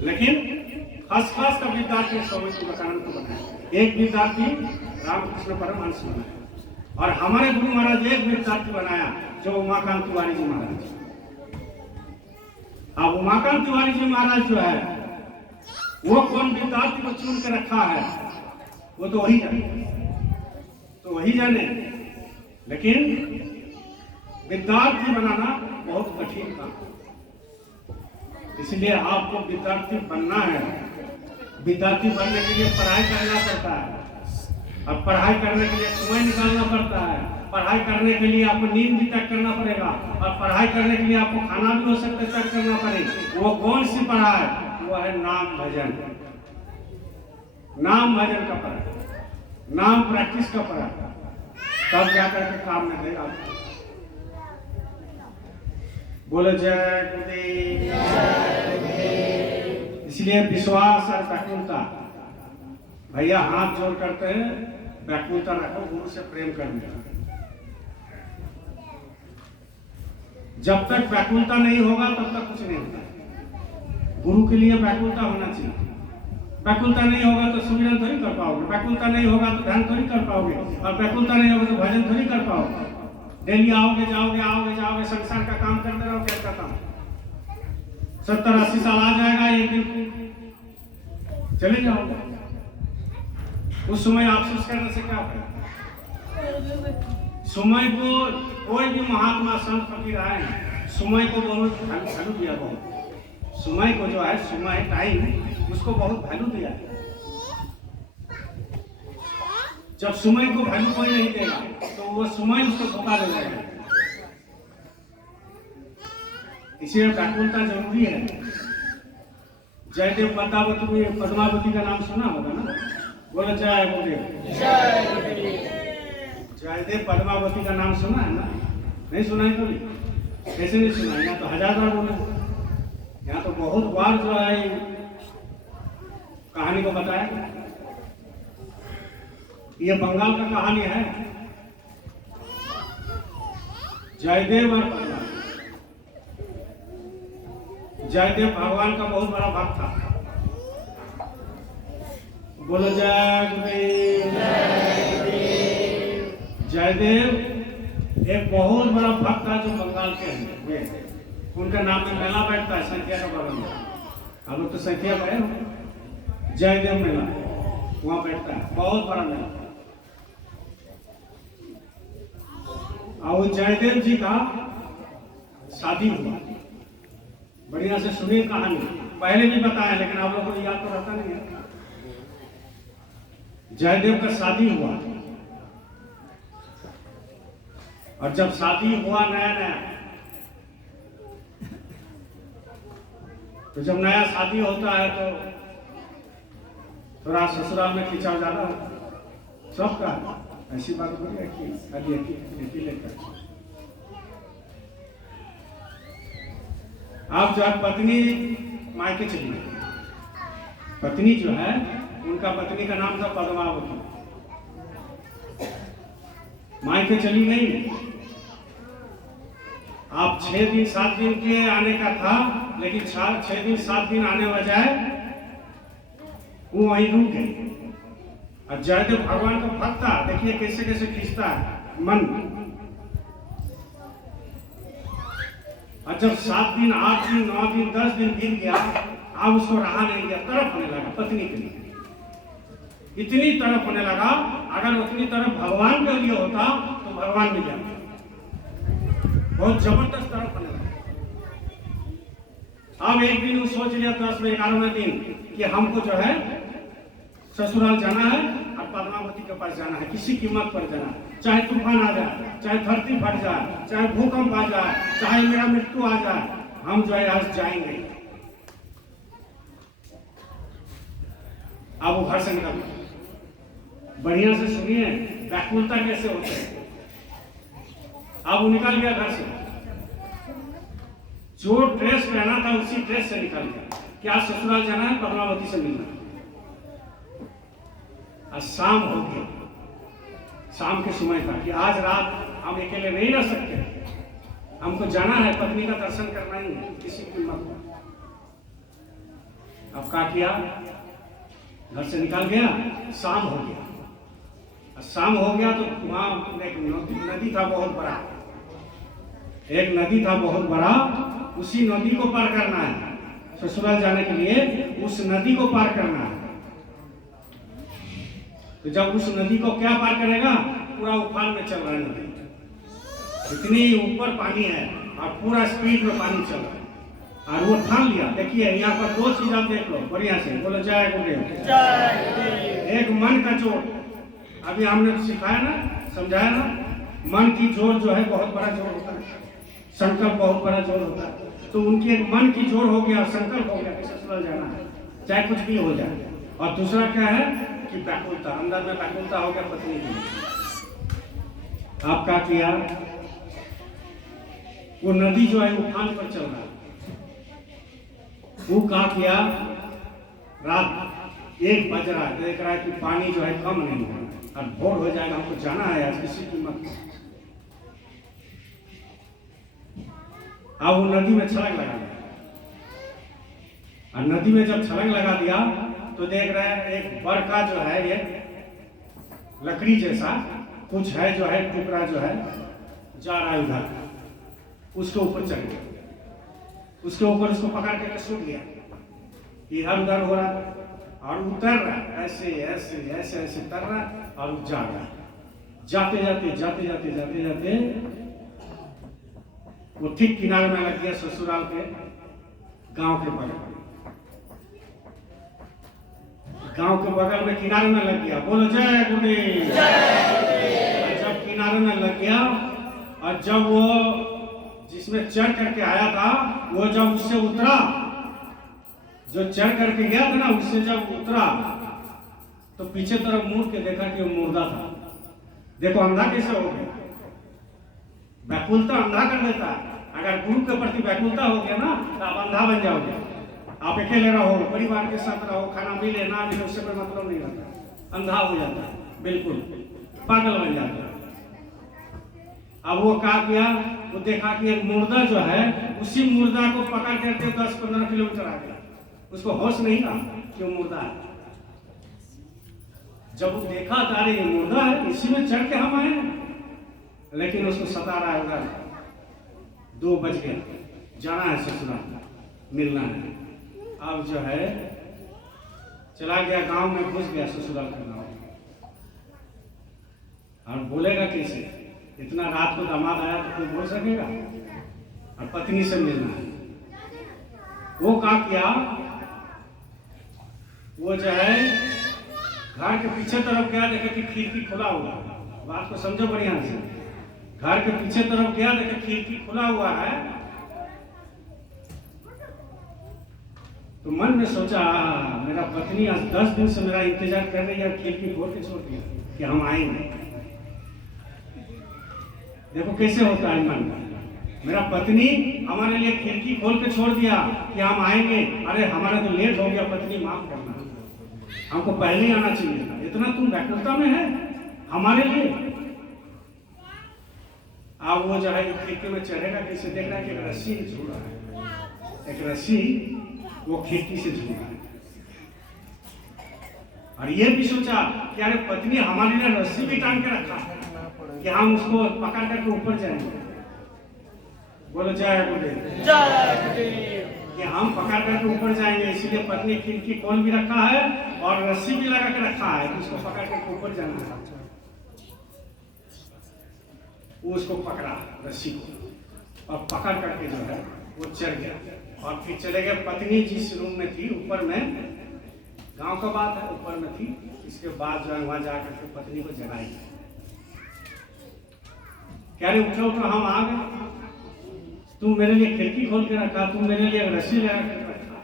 लेकिन फर्स्ट क्लास का विद्यार्थी स्वामी विवेकानंद को बनाया, एक विद्यार्थी रामकृष्ण परमहंस बनाया, और हमारे गुरु महाराज एक विद्यार्थी बनाया जो उमाकांत तिवारी जी महाराज। अब उमाकांत तिवारी जी महाराज जो है वो कौन विद्यार्थी को चुन के रखा है वो तो वही जाने, लेकिन विद्यार्थी बनाना बहुत कठिन काम। इसलिए आपको विद्यार्थी बनना है। विद्यार्थी बनने के लिए पढ़ाई करना पड़ता है, और पढ़ाई करने के लिए समय निकालना पड़ता है। पढ़ाई करने के लिए आपको नींद भी त्याग करना पड़ेगा, और पढ़ाई करने के लिए आपको खाना भी हो सकता है त्याग करना पड़ेगा। वो कौन सी पढ़ाई? वो है नाम भजन। नाम भजन का पढ़ाई, नाम प्रैक्टिस का पढ़ाई, तब जाकर के काम में देगा। बोलो जय गुरुदेव। इसलिए विश्वास और व्याकुलता, भैया हाथ जोड़ करते हैं, व्याकुलता रखो, गुरु से प्रेम करने। जब तक व्याकुलता नहीं होगा तब तक कुछ नहीं होता। गुरु के लिए व्याकुलता होना चाहिए। व्याकुलता नहीं होगा तो सुमिरन थोड़ी कर पाओगे, व्याकुलता नहीं होगा तो ध्यान थोड़ी कर पाओगे, और व्याकुलता नहीं होगा तो भजन थोड़ी कर पाओगे। डेली आओगे जाओगे संसार का काम करते रहो, क्या काम 70-80 साल आ जाएगा, एक दिन चले जाओगे। उस समय अफसोस करने से क्या होगा? समय को कोई भी महात्मा संत फकीर आए, समय को बहुत वैल्यू दिया। बहुत समय को जो है, समय टाइम, उसको बहुत वैल्यू दिया। जब समय को वैल्यू कोई नहीं देगा तो वो समय उसको धोखा दे जाएगा। इसलिए व्याकुलता जरूरी है। जयदेव पद्मावती का नाम सुना होगा ना? बोलो जय गुरुदेव। जयदेव पद्मावती का नाम सुना है ना? नहीं सुना है कभी? कैसे नहीं सुना? यहाँ तो 1000 बार बोले, यहाँ तो बहुत बार जो है कहानी को बताया। ये बंगाल का कहानी है, जयदेव और पद्मावती। जयदेव भगवान का बहुत बड़ा भक्त था। बोलो जय गुरुदेव। जयदेव एक बहुत बड़ा भक्त था जो बंगाल के हैं। उनका नाम में मेला बैठता है संख्या का बगल में। हम लोग तो संख्या गए हो, जयदेव मेला वहां बैठता है, बहुत बड़ा मेला। और जयदेव जी का शादी हुआ। बढ़िया से सुनिए कहानी, पहले भी बताया लेकिन आप लोगों को याद तो रहता नहीं है। जयदेव का शादी हुआ, और जब शादी हुआ नया, तो जब नया शादी होता है तो थोड़ा ससुराल में खिंचाव ज्यादा होता सबका। ऐसी बात बोली है कि लेकर आप जो पत्नी मायके चली गई। पत्नी जो है, उनका पत्नी का नाम था पद्मावती। मायके चली गई। आप 6 दिन 7 दिन के आने का था, लेकिन 6 दिन 7 दिन आने बजाय वो वहीं रुक गए। और जयदेव भगवान का भक्त था, देखिए कैसे कैसे खींचता है मन। और जब 7 दिन 8 दिन 9 दिन 10 दिन बीत गया, अब उसको रहा नहीं गया, तरफ होने लगा पत्नी के लिए। इतनी तरफ होने लगा, अगर उतनी तरफ भगवान के लिए होता तो भगवान भी जाता। बहुत जबरदस्त तरफ होने लगा। अब एक दिन वो सोच लिया 10 में 11वें दिन कि हमको जो है ससुराल जाना है, और पद्मावती के पास जाना है, किसी कीमत पर जाना है, चाहे तूफान आ जाए, चाहे धरती फट जाए, चाहे भूकंप आ जाए, चाहे मेरा मृत्यु आ जाए, हम जो है आज जाएंगे। अब वो घर से निकल, बढ़िया से सुनिए व्याकुलता कैसे होती है। अब वो निकल गया घर से, जो ड्रेस पहना था उसी ड्रेस से निकल गया। क्या ससुराल जाना है, पद्मावती से मिलना। आज शाम हो गया, शाम के समय था कि आज रात हम अकेले नहीं रह सकते, हमको जाना है, पत्नी का दर्शन करना ही है किसी कीमत पर। अब क्या किया, घर से निकल गया, शाम हो गया। शाम हो गया तो वहां एक नदी था बहुत बड़ा, एक नदी था बहुत बड़ा, उसी नदी को पार करना है। ससुराल जाने के लिए उस नदी को पार करना है। तो जब उस नदी को क्या पार करेगा, पूरा उफान में चल रहा है नदी, इतनी ऊपर पानी है और पूरा स्पीड में पानी चल रहा है। और वो ठान लिया, देखिए यहाँ पर दो चीज आप देख लो बढ़िया से, बोलो जय गुरुदेव। एक मन का जोर, अभी हमने सिखाया ना, समझाया ना, मन की जोर जो है बहुत बड़ा जोर होता है, संकल्प बहुत बड़ा जोर होता है। तो उनकी एक मन की जोर हो गया, संकल्प हो गया कि ससुराल जाना है, चाहे कुछ भी हो जाए। और दूसरा क्या है कि व्याकुलता, अंदर में व्याकुलता हो गया पत्नी की। आप क्या किया, वो नदी जो है उफान पर चल रहा है, वो क्या किया, रात 1 बज रहा है, देख रहा है कि पानी जो है कम नहीं हो रहा और भोर हो जाएगा, हमको जाना है आज किसी कीमत पर। अब वो नदी में छलांग लगा दिया, और नदी में जब छलांग लगा दिया तो देख रहे हैं एक बड़ का जो है ये लकड़ी जैसा कुछ है जो है टुकड़ा जो है जा रहा है उधर, उसके ऊपर चढ़ गया, उसके ऊपर उसको पकड़ के सूख गया, इधर उधर हो रहा और उतर रहा है, ऐसे ऐसे ऐसे ऐसे उतर रहा और जा रहा है। जाते जाते जाते जाते जाते जाते वो ठीक किनारे में लग गया, ससुराल के गांव के बगल, गांव के बगल में किनारे में लग गया। बोलो जय गुरुदेव। जब किनारे में लग गया और जब वो जिसमें चढ़ करके आया था, वो जब उससे उतरा, जो चढ़ करके गया था ना, उससे जब उतरा तो पीछे तरफ मुड़ के देखा कि वो मुर्दा था। देखो अंधा कैसे हो गया, व्याकुलता अंधा कर देता है। अगर गुरु के प्रति व्याकुलता हो गया ना तो आप अंधा बन जाओगे। आप अकेले रहो, परिवार के साथ रहो, खाना मिले ना मिले उससे कोई मतलब नहीं रहता, अंधा हो जाता है, बिल्कुल पागल बन जाता है। अब वो क्या किया, वो देखा कि एक मुर्दा जो है, उसी मुर्दा को पकड़ करके 10-15 किलोमीटर आ गया। उसको होश नहीं था कि वो मुर्दा है। जब वो देखा तारे ये मुर्दा है, इसी में चढ़ के हम आए, लेकिन उसको सता रहा है उधर। 2 बज गया, जाना है ससुराल, मिलना है। अब जो है चला गया गांव में, घुस गया ससुराल का गांव, और बोलेगा कैसे, इतना रात को दामाद आया तो कोई बोल सकेगा, और पत्नी से मिलना है। वो क्या किया, वो जो है घर के पीछे तरफ गया, देखे कि खिड़की खुला हुआ, बात को समझो बढ़िया से, घर के पीछे तरफ गया, देखे खिड़की खुला हुआ है। तो मन में सोचा मेरा पत्नी आज 10 दिन से मेरा इंतजार कर रही है, खिड़की खोल के छोड़ दिया कि हम आएंगे। देखो कैसे होता है मन, मेरा पत्नी हमारे लिए खिड़की खोल के छोड़ दिया कि हम आएंगे, अरे हमारा तो लेट हो गया, पत्नी माफ करना, हमको पहले ही आना चाहिए था, इतना तुम व्याकुलता में है हमारे लिए। अब वो जो है खिड़की में चढ़ेगा, कैसे देख रहा है कि एक रस्सी झूल रहा है, एक रस्सी वो खिड़की से झूल रहा है। और ये भी सोचा कि अरे पत्नी हमारे लिए रस्सी भी टांग के रखा है कि हम उसको पकड़ करके ऊपर जाएंगे। बोलो जय गुरुदेव। कि हम पकड़ करके ऊपर जाएंगे, इसीलिए पत्नी खिड़की खोल भी रखा है और रस्सी भी लगा के रखा है कि उसको पकड़ करके ऊपर जाना है। वो उसको पकड़ा रस्सी को और पकड़ करके जो है वो चढ़ गया, और फिर चले गए। पत्नी जिस रूम में थी ऊपर में गांव का बात है, ऊपर में थी। इसके बाद जो है वहां जाकर के पत्नी को जगाई, कह रहे उठो उठो हम आ गए, तुम मेरे लिए खिड़की खोल के रखा, तुम मेरे लिए रस्सी लगा के रखा।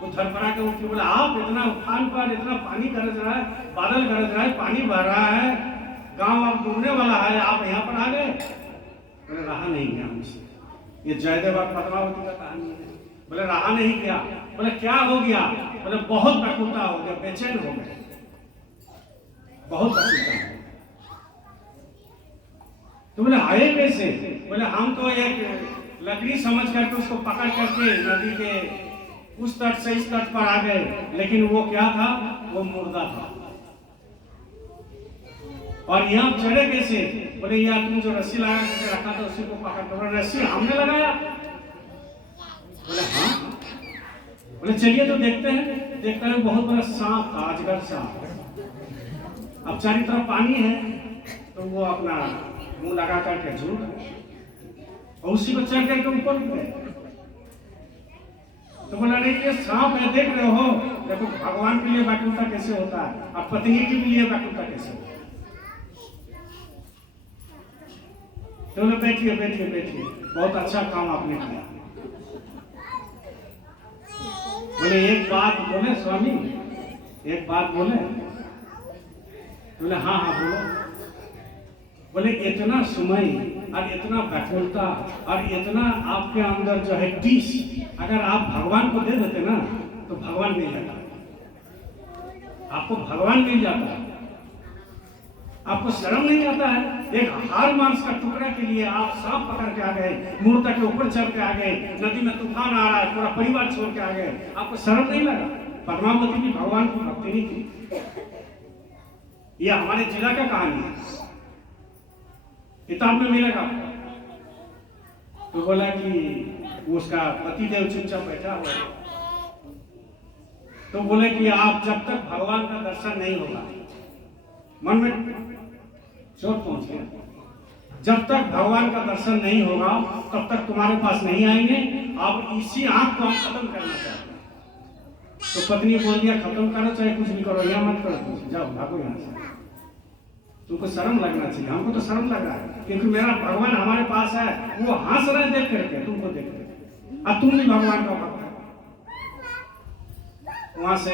वो धरफड़ा के उठ के बोला आप इतना उफान पर, इतना पानी गरज रहा है, बादल गरज रहा है, पानी बह रहा है, गांव अब डूबने वाला है, आप यहाँ पर आ गए। बोले रहा नहीं गया मुझसे। ये जयदेव और पद्मावती का कहानी है। बोले रहा नहीं गया। बोले क्या हो गया? बोले बहुत व्याकुलता हो गया, बेचैन हो गए, बहुत व्याकुलता हो गया। तो बोले आए कैसे? बोले हम तो एक लकड़ी समझ करके उसको पकड़ करके नदी के उस तट से इस तट पर आ गए, लेकिन वो क्या था? वो मुर्दा था। और यहाँ चढ़े कैसे? बोले यार तुम जो रस्सी लगा करके रखा था उसी को पकड़ कर। रस्सी हमने लगाया? बोले हाँ। बोले चलिए तो देखते हैं। देखते हैं बहुत बड़ा सांप था, अजगर सांप। अब चारों तरफ पानी है, तो वो अपना मुंह लगा करके झूठ और उसी को चढ़ करके ऊपर गए। तो बोला नहीं ये सांप है, देख रहे हो, देखो भगवान के लिए व्याकुलता कैसे होता है और पत्नी के लिए व्याकुलता कैसे होता है। तो बोले बैठिए बैठिए बैठिए, बहुत अच्छा काम आपने किया। बोले एक बात बोले स्वामी, एक बात बोले? बोले हाँ हाँ बोलो। बोले इतना समय और इतना व्याकुलता और इतना आपके अंदर जो है टीस, अगर आप भगवान को दे देते ना तो भगवान मिल जाता, आपको भगवान मिल जाता। आपको शर्म नहीं आता है? एक हार मांस का टुकड़ा के लिए आप सांप पकड़ के आ गए, मूर्ता के ऊपर चढ़ के आ गए, नदी में तूफान आ रहा है, पूरा परिवार छोड़ के आ गए, आपको शर्म नहीं लगा? पद्मावती की भगवान की भक्ति नहीं थी? यह हमारे जिला का कहानी है, किताब में मिलेगा। तो बोला कि उसका पतिदेव चुपचाप बैठा हुआ। तो बोले कि आप जब तक भगवान का दर्शन नहीं होगा, मन में चोट पहुंच गया, जब तक भगवान का दर्शन नहीं होगा तब तक तुम्हारे पास नहीं आएंगे। अब इसी आंख को हम खत्म करना चाहते हैं। तो पत्नी बोल दिया खत्म करो चाहे कुछ भी करो, यहाँ मत करो, जाओ भागो यहाँ से। तुमको शर्म लगना चाहिए, हमको तो शर्म लग रहा है, क्योंकि मेरा भगवान हमारे पास है, वो हंस रहे देख करके, तुमको देख करके, अब तुम भी भगवान का भक्त। वहां से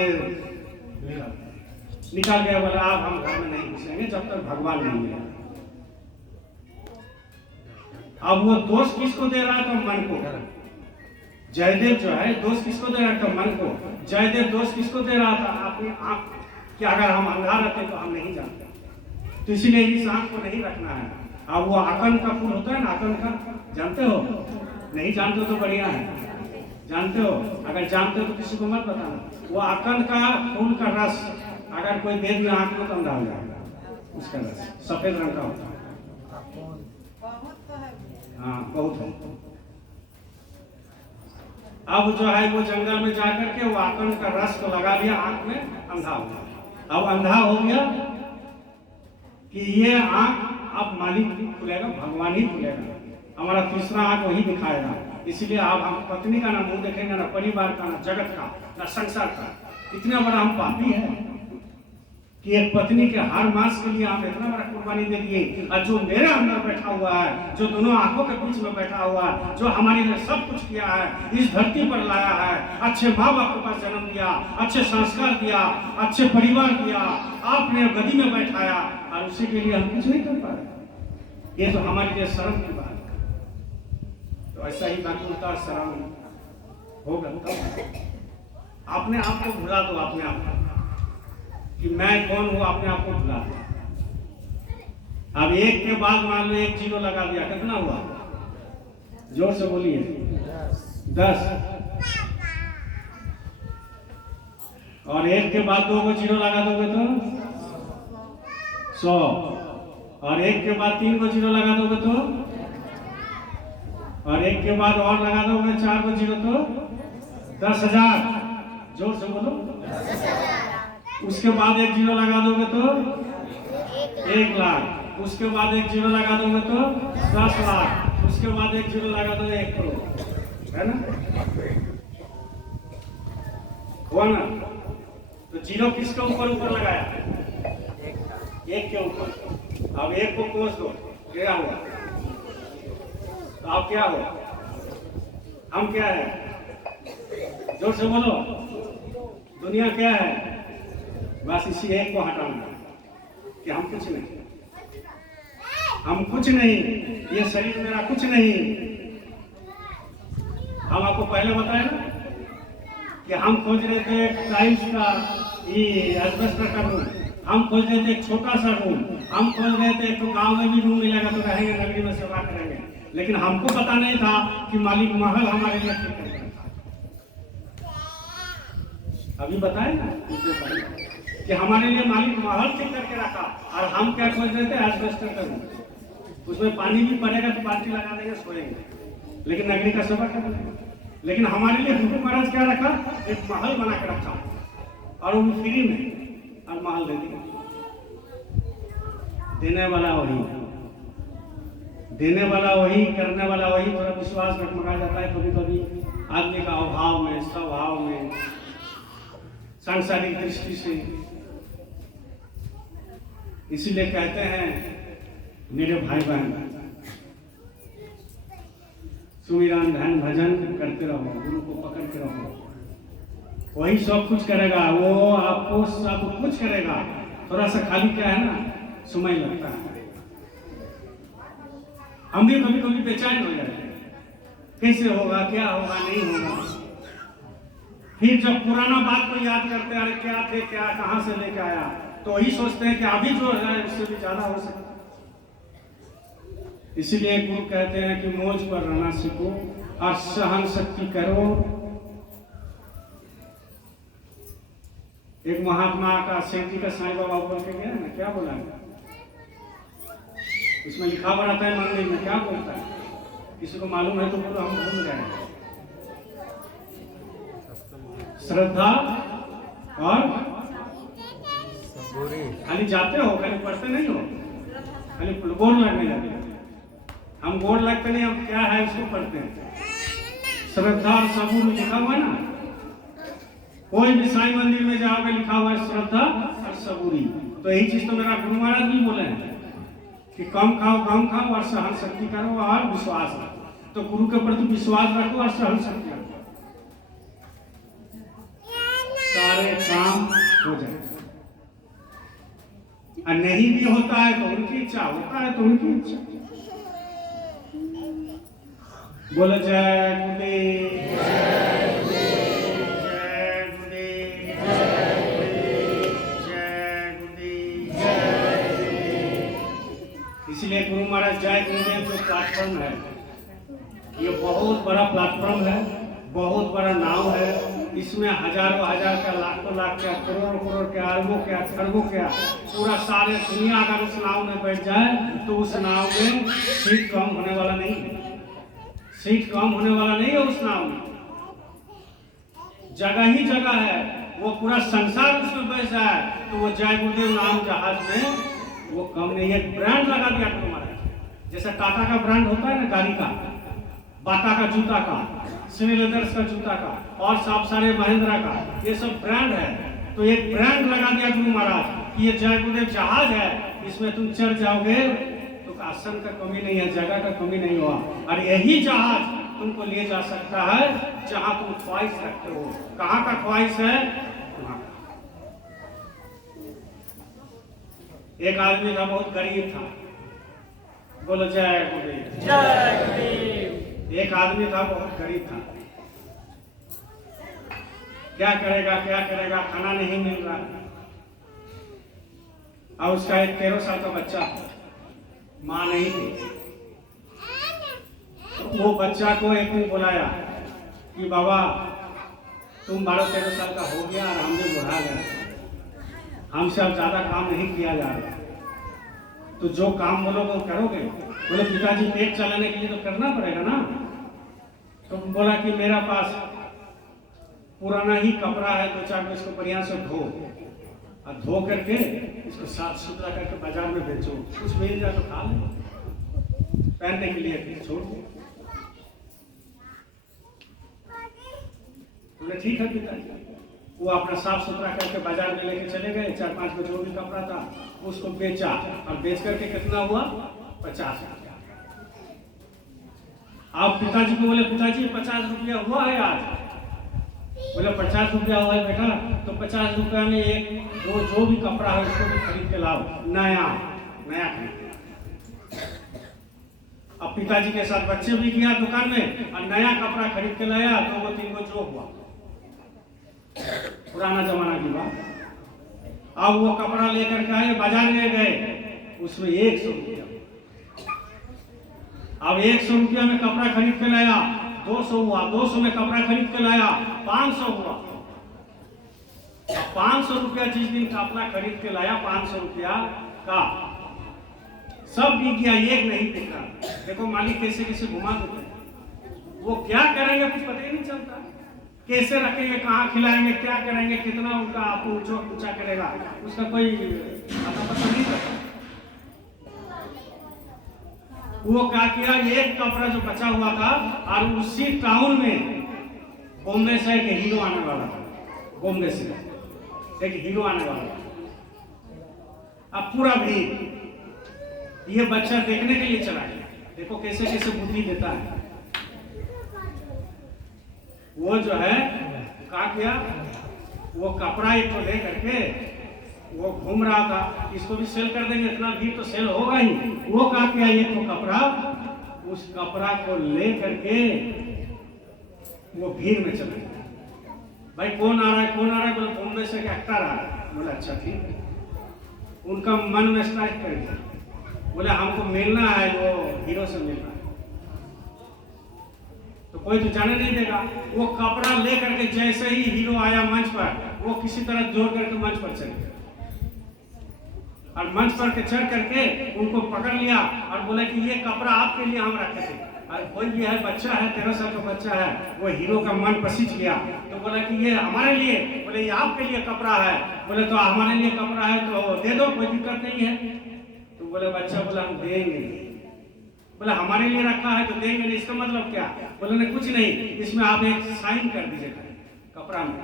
निकल गया। बोला आप हम घर में नहीं घुसेंगे जब तक भगवान नहीं मिला। अब वो दोष किसको दे रहा था? मन को। जयदेव जो है दोष किसको दे रहा था? मन को। जयदेव दोष किसको दे रहा था? अपनी आंख कि अगर हम अंधा रहते तो हम नहीं जानते, तो इसीलिए इस आंख को नहीं रखना है। अब वो आकन का फूल होता है ना, आकन का, जानते हो? नहीं जानते हो तो बढ़िया है, जानते हो? अगर जानते हो तो किसी को मत बताना। वो आकन का फूल का रस अगर कोई दे दिया आंख में तो अंधा हो जाएगा। उसका रस सफेद रंग का होता है। हाँ बहुत है। अब जो है वो जंगल में जाकर के वो आकन का रस को लगा दिया आंख में, अंधा हो गया। अब अंधा हो गया कि ये आंख अब मालिक ही खुलेगा, भगवान ही खुलेगा, हमारा तीसरा आंख वही दिखाएगा। इसलिए अब हम पत्नी का ना मुंह देखेंगे, ना परिवार का, ना जगत का, ना संसार का। इतना बड़ा हम पापी है कि एक पत्नी के हर मास के लिए आप इतना बड़ा कुर्बानी दे दिए। और जो मेरे अंदर बैठा हुआ है, जो दोनों आंखों के बीच में बैठा हुआ है, जो हमारे लिए सब कुछ किया है, इस धरती पर लाया है, अच्छे माँ बाप के पास जन्म दिया, अच्छे संस्कार दिया, अच्छे परिवार दिया, आपने गदी में बैठाया, और उसी के लिए हम कुछ नहीं कर पाए। ये तो हमारे लिए शर्म की बात है। तो ऐसा ही व्याकुलता शर्म होगा तब अपने आप को भुला दो, अपने आप को कि मैं कौन हूं, अपने आप को भुला दो। अब एक के बाद मान लो 1 जीरो लगा दिया, कितना हुआ? जोर से बोलिए। 10। और 1 के बाद 2 को जीरो लगा दोगे तो 100। और 1 के बाद 3 को जीरो लगा दोगे तो, और 1 के बाद और लगा दोगे 4 को जीरो तो 10,000। जोर से बोलो। 10,000। उसके बाद 1 जीरो लगा दोगे तो 1 लाख। उसके बाद 1 जीरो लगा दोगे तो 10 लाख। उसके बाद 1 जीरो लगा दोगे 1 करोड़, है ना? हुआ ना? तो जीरो किसके ऊपर ऊपर लगाया? एक के ऊपर। अब एक को कोस दो, क्या हुआ? तो आप क्या हो? हम क्या है? जोर से बोलो। दुनिया क्या है? बस इसी एक को हटाना कि हम कुछ नहीं, हम कुछ नहीं, ये शरीर मेरा कुछ नहीं। हम आपको पहले बताए ना कि हम खोज रहे थे टाइल्स का, ये एस्बेस्टस का रूम, हम खोज रहे थे एक छोटा सा रूम, हम खोज रहे थे तो गांव में भी रूम मिलेगा तो रहेंगे, नगरी में सेवा करेंगे। लेकिन हमको पता नहीं था कि मालिक महल हमारे लिए ठीक करेगा। अभी बताए ना कि हमारे लिए मालिक महल ठीक करके रखा, और हम क्या खोज रहे थे? एस्बेस्टस का रूम। उसमें पानी भी पड़ेगा तो बाल्टी लगा देंगे, सोएंगे, लेकिन नगरी का सेवा करेंगे। लेकिन हमारे लिए हुजूर महाराज क्या रखा? एक महल बना के रखा, और वो फ्री में, और महल दे दिया। देने वाला वही, देने वाला वही, करने वाला वही। थोड़ा विश्वास डगमगा जाता है कभी कभी आदमी का अभाव में, स्वभाव में, सांसारिक दृष्टि से। इसीलिए कहते हैं मेरे भाई बहन, सुमिरन ध्यान भजन करते रहो, गुरु को पकड़ के रहो, वही सब कुछ करेगा, वो आपको सब कुछ करेगा। थोड़ा सा खाली क्या है ना, समय लगता है। हम भी कभी कभी बेचैन हो जाते हैं, कैसे होगा, क्या होगा, नहीं होगा। फिर जब पुराना बात को याद करते हैं, अरे क्या थे, क्या कहाँ से लेके आया, तो वही सोचते हैं कि अभी जो है उससे भी ज्यादा हो सकता है। इसीलिए गुरु कहते हैं कि मौज पर रहना सीखो और सहन शक्ति करो। एक महात्मा का सेठ जी का साईं बाबा बोल के गया ना, क्या बोला? इसमें लिखा हुआ रहता है मंदिर में, क्या बोलता है? किसी को मालूम है तो बोलो, हम भूल गए। श्रद्धा और खाली जाते हो, खाली पढ़ते नहीं हो, खाली गोड़ लगने जाते हो। हम गोड़ लगते नहीं, हम क्या है उसको पढ़ते हैं। श्रद्धा और सबूर लिखा हुआ ना, कोई भी साईं मंदिर में जाओगे लिखा हुआ है श्रद्धा और सबूरी। तो यही चीज तो मेरा गुरु महाराज भी बोले हैं कि कम खाओ, कम खाओ, और सहन शक्ति करो और विश्वास रखो। तो गुरु के प्रति विश्वास रखो और सहन शक्ति रखो, सारे काम हो जाएगा। और नहीं भी होता है तो उनकी इच्छा, होता है तो उनकी इच्छा। बोलो जय गुरुदेव, जय गुरुदेव, जय गुरुदेव। इसलिए गुरु महाराज जय गुरुदेव जो प्लेटफॉर्म है, ये बहुत बड़ा प्लेटफॉर्म है, बहुत बड़ा नाव है। इसमें हजारों हजार क्या, लाखों लाख क्या, करोड़ों करोड़ क्या, अरबों क्या, खरबों क्या, पूरा सारे दुनिया अगर उस नाव में बैठ जाए तो उस नाव में सीट कम होने वाला नहीं है, सीट कम होने वाला नहीं है उस नाव में। जगह ही जगह है, वो पूरा संसार उसमें बैठ जाए तो वो जय गुरुदेव नाम जहाज में वो कम नहीं है। ब्रांड लगा दिया तुम्हारा, जैसे टाटा का ब्रांड होता है ना गाड़ी का, बाटा का जूता का, सिविल लेदर्स का जूता का, और सब सारे महिंद्रा का, ये सब ब्रांड है। तो एक ब्रांड लगा दिया गुरु महाराज कि ये जय गुरुदेव जहाज है, इसमें तुम चढ़ जाओगे तो आसन का कमी नहीं है, जगह का कमी नहीं हुआ। और यही जहाज तुमको ले जा सकता है जहां तुम ख्वाहिश रखते हो। कहाँ का ख्वाहिश है? एक आदमी था, बहुत गरीब था। बोलो जय गुरुदेव, जय गुरुदेव। एक आदमी था, बहुत गरीब था। क्या करेगा, क्या करेगा, खाना नहीं मिल रहा। और उसका एक 13 साल का बच्चा, माँ नहीं थी। तो वो बच्चा को एक दिन बुलाया कि बाबा तुम 12-13 साल का हो गया और हम भी बुढ़ा गए, हमसे अब ज्यादा काम नहीं किया जा रहा, तो जो काम बोलोगे वो करोगे? बोले पिताजी पेट चलाने के लिए तो करना पड़ेगा ना। तो बोला कि मेरा पास पुराना ही कपड़ा है, 2-4 को इसको बढ़िया से धो, और धो करके इसको साफ सुथरा करके बाजार में बेचो, कुछ मिल जाए तो खा लो, पहनने के लिए छोड़ दो। बोले ठीक है पिताजी। वो अपना साफ सुथरा करके बाजार में लेके चले गए, 4-5 को जो भी कपड़ा था उसको बेचा, और बेच करके कितना हुआ? 50 रुपया। आप पिताजी को बोले, पिताजी 50 रुपया हुआ है आज? बोले 50 रुपया हुआ है बेटा, तो 50 रुपया में एक जो भी कपड़ा है उसको भी खरीद के लाओ, नया खरीद के। अब पिताजी के साथ बच्चे भी गया दुकान में और नया कपड़ा खरीद के लाया, 2-3 को जो हुआ, पुराना जमाना की बात। अब वो कपड़ा लेकर के आए, बाजार में गए, उसमें 100 रुपया। अब 100 रुपया में कपड़ा खरीद के लाया, 200 हुआ, 200 में कपड़ा खरीद के लाया, 500 हुआ। 500 रुपया जिस दिन कपड़ा खरीद के लाया, 500 रुपया का सब बिक गया, एक नहीं बिका। देखो मालिक कैसे कैसे घुमा देते हैं। वो क्या करेंगे कुछ पता ही नहीं चलता, कैसे रखेंगे, कहाँ खिलाएंगे, क्या करेंगे, कितना उनका आपको ऊंचा करेगा, उसका कोई पता नहीं चलता। वो क्या किया, एक कपड़ा जो बचा हुआ था, और उसी टाउन में बॉम्बे से एक हीरो आने वाला था, बॉम्बे से एक हीरो आने वाला था। अब पूरा भीड़, ये बच्चा देखने के लिए चला गया। देखो कैसे कैसे बुद्धि देता है। वो जो है क्या किया, वो कपड़ा एक तो ले करके वो घूम रहा था, इसको भी सेल कर देंगे, इतना भी तो सेल होगा ही। वो क्या किया, एक तो कपड़ा, उस कपड़ा को ले करके वो भीड़ में चला गया। भाई कौन आ रहा है, कौन आ रहा है? बोले बॉम्बे से एक एक्टर आ रहा है। बोले अच्छा ठीक है। उनका मन में स्ट्राइक कर दिया, बोले हमको मिलना है, वो हीरो से मिलना है, तो कोई तो जाने नहीं देगा। वो कपड़ा ले करके जैसे ही हीरो आया मंच पर, वो किसी तरह जोड़ करके मंच पर चले गए, और मंच पर के चढ़ करके उनको पकड़ लिया और बोला कि ये कपड़ा आपके लिए हम रखे थे। और कोई भी है, बच्चा है, 13 साल का बच्चा है, वो हीरो का मन पसीज गया, तो बोला कि ये हमारे लिए, बोले ये आपके लिए कपड़ा है। बोले तो हमारे लिए कपड़ा है तो दे दो, कोई दिक्कत नहीं है। तो बोले बच्चा बोला हम देंगे। बोला हमारे लिए रखा है तो देंगे नहीं, इसका मतलब क्या? बोले नहीं कुछ नहीं, इसमें आप एक साइन कर दीजिएगा कपड़ा में,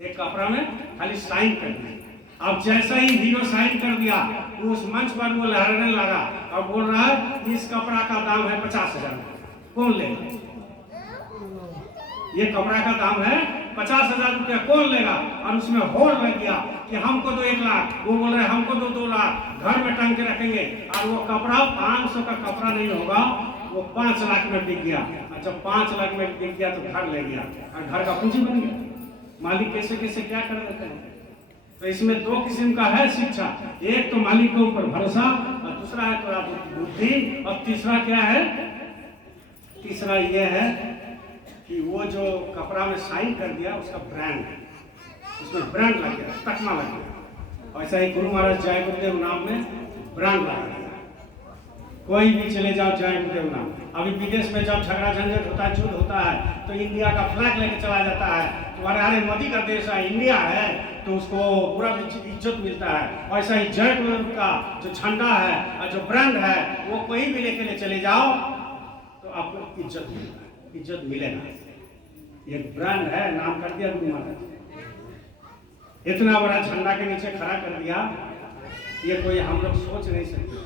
एक कपड़ा में खाली साइन कर दीजिए। अब जैसा ही हीरो साइन कर दिया, उस मंच पर वो लहराने लगा और बोल रहा है इस कपड़ा का दाम है 50,000। कौन लेगा? ये कपड़ा का दाम है 50,000 रुपया, कौन लेगा? और उसमें होड़ लग गया कि हमको दो 1 लाख, वो बोल रहे हमको दो 2 लाख, घर में टांग के रखेंगे। और वो कपड़ा 500 का कपड़ा नहीं होगा, वो 5 लाख में बिक गया। और जब 5 लाख में बिक गया तो घर ले गया और घर का पूंजी बन गया। मालिक कैसे कैसे क्या कर देते हैं। तो इसमें 2 किस्म का है शिक्षा, एक तो मालिक के ऊपर भरोसा, और दूसरा है थोड़ा बुद्धि, और तीसरा क्या है? तीसरा ये है कि वो जो कपड़ा में साइन कर दिया उसका ब्रांड, उसमें ब्रांड लग गया, तकमा लग गया। ऐसा ही गुरु महाराज जय गुरुदेव नाम में ब्रांड लगा दिया। कोई भी चले जाओ जय गुरुदेव नाम। अभी विदेश में जब झगड़ा झंझट होता है, युद्ध होता है, तो इंडिया का फ्लैग लेके चला जाता है। तुम्हारे अरे मोदी का देश है, इंडिया है, तो उसको पूरा इज्जत मिलता है। वैसा ही जय गुरुदेव का जो झंडा है और जो ब्रांड है, वो कोई भी लेके चले जाओ तो आपको इज्जत मिलता है, इज्जत मिलेगा। ये ब्रांड है, नाम कर दिया गुरु महाराज। इतना बड़ा झंडा के नीचे खड़ा कर दिया, ये कोई हम लोग सोच नहीं सकते।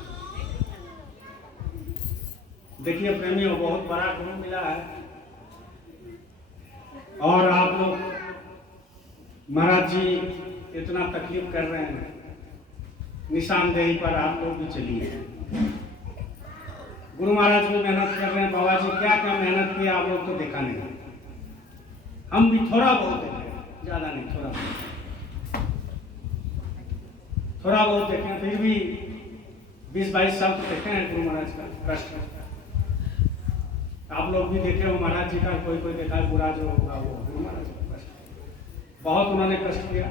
देखिए प्रेमियों, बहुत बड़ा गुरु मिला है, और आप लोग महाराज जी इतना तकलीफ कर रहे हैं, निशानदेही पर आप लोग भी चलिए। गुरु महाराज भी मेहनत कर रहे हैं, बाबा जी क्या क्या मेहनत किया आप लोग तो देखा नहीं, हम भी थोड़ा बहुत देखे, ज्यादा नहीं, थोड़ा बहुत देखे, फिर भी 20-22 साल तो देखे हैं गुरु महाराज का कष्ट। आप लोग भी देखे हो महाराज जी का, कोई कोई देखा है बुरा जो होगा वो गुरु महाराज का कष्ट, बहुत उन्होंने कष्ट किया।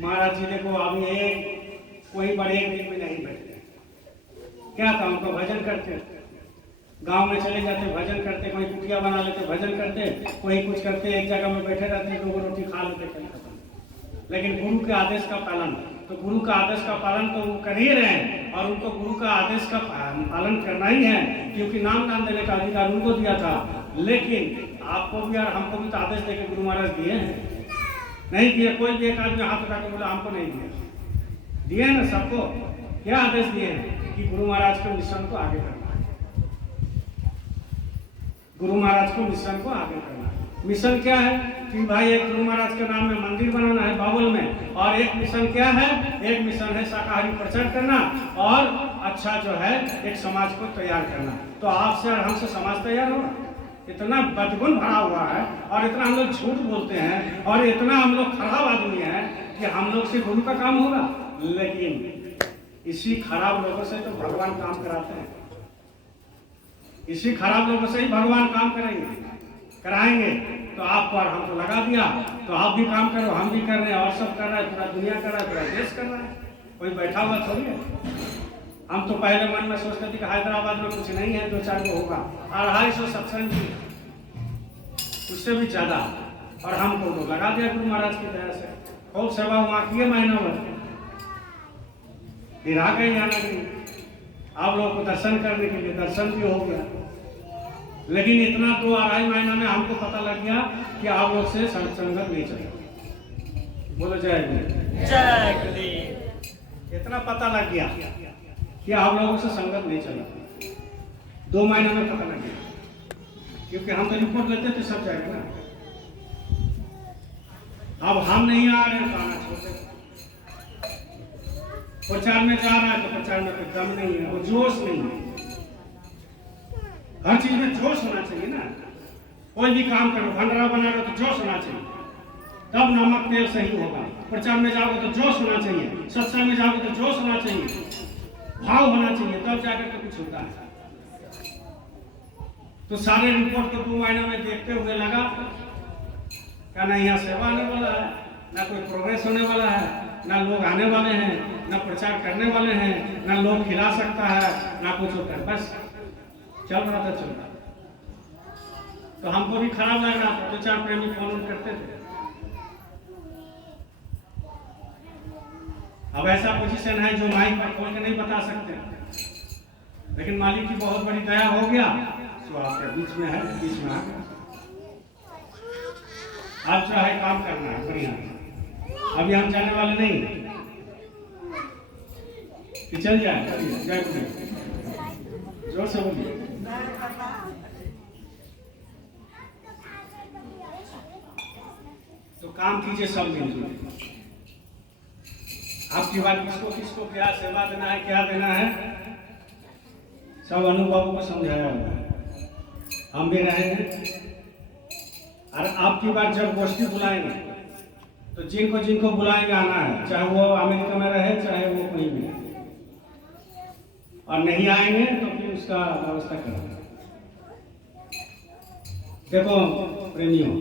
महाराज जी देखो अभी कोई बड़े एक दिन में नहीं बैठते, क्या था उनको भजन करते, गांव में चले जाते भजन करते, कोई कुटिया बना लेते भजन करते, कोई कुछ करते, एक जगह में बैठे रहते, 2 रोटी खा लेते। लेकिन गुरु के आदेश का पालन, तो गुरु का आदेश का पालन तो वो कर ही रहे हैं, और उनको गुरु का आदेश का पालन करना ही है, क्योंकि नाम दान देने का अधिकार उनको दिया था। लेकिन आपको भी और हमको भी तो आदेश देकर गुरु महाराज दिए हैं, नहीं दिए, कोई भी एक आदमी हाथ उठा के बोला हमको नहीं दिया, दिए ना सबको। क्या आदेश दिए हैं कि गुरु महाराज के मिशन को आगे करना है, गुरु महाराज को मिशन को आगे करना है। मिशन क्या है कि भाई एक गुरु महाराज के नाम में मंदिर बनाना है बाबुल में, और एक मिशन क्या है, एक मिशन है शाकाहारी प्रचार करना, और अच्छा जो है एक समाज को तैयार करना। तो आपसे और हमसे समाज तैयार होगा? इतना बदगुण भरा हुआ है, और इतना हम लोग झूठ बोलते हैं, और इतना हम लोग खराब आदमी हैं कि हम लोग से गुरु का काम होगा। लेकिन इसी खराब लोगों से तो भगवान काम कराते हैं, इसी खराब लोगों से ही भगवान काम कराएंगे। तो आपको और हमको लगा दिया, तो आप भी काम करो, हम भी कर रहे हैं, और सब कर रहा है, पूरा दुनिया कर रहा है, पूरा देश कर रहा है, कोई बैठा हुआ थोड़ी है। हम तो पहले मन में सोचते थे कि हैदराबाद में कुछ नहीं है, 2-4 को होगा, 250 सत्संग भी, उससे भी ज्यादा, और हमको तो लगा दिया गुरु महाराज की दया से। खूब सेवा वहाँ किए महीना भर, फिर आ गए यहाँ नहीं, आप लोगों को दर्शन करने के लिए, दर्शन भी हो गया। लेकिन इतना 2-2.5 महीना में हमको पता लग गया कि आप लोग से संगत नहीं चलेगा। बोलो जय गुरु, जय गुरुदेव। इतना पता लग गया कि आप लोगों से संगत नहीं चलेगा। 2 महीने में पता लग गया, क्योंकि हम तो रिपोर्ट लेते थे सब जाएगा ना। अब हम नहीं आ रहे हैं तो आना छोड़ देते, प्रचार में जा रहा है तो प्रचार में कोई दम नहीं है, वो जोश नहीं है। हर चीज में जोश होना चाहिए ना। कोई भी काम करो, भंडारा बना रहे हो तो जोश होना चाहिए, तब नमक तेल सही होगा। प्रचार में जाओगे तो जोश होना चाहिए, सत्संग में जाओगे तो जोश होना चाहिए, भाव होना चाहिए, तब जाकर के कुछ होता है। तो सारे रिपोर्ट को 2 महीने में देखते हुए लगा क्या ना यहाँ सेवा आने वाला है, ना कोई प्रोग्रेस होने वाला है, ना लोग आने वाले हैं, ना प्रचार करने वाले हैं, ना लोग खिला सकता है, ना कुछ होता है। बस चल रहा था, चल रहा। तो हमको भी खराब लग रहा था, 2-4 प्रेमी फोन करते थे। अब ऐसा पोजीशन है जो माइक पर खोल के नहीं बता सकते, लेकिन मालिक की बहुत बड़ी दया हो गया, तो आपके बीच में है, बीच में आ गया। आज जो है काम करना है बढ़िया। अभी हम जाने वाले नहीं कि चल जाए। जय गुरु, जोर से बोलिए। तो काम कीजिए सब मिलकर। आपकी बात किसको किसको क्या सेवा देना है, क्या देना है, सब अनुभव को समझाया हुआ है। हम भी रहेंगे, और आपकी बात जब गोष्ठी बुलाएंगे तो जिनको जिनको बुलाएंगे आना है, चाहे वो अमेरिका में रहे, चाहे वो कहीं भी, और नहीं आएंगे तो फिर उसका व्यवस्था करेंगे। देखो प्रेमियों,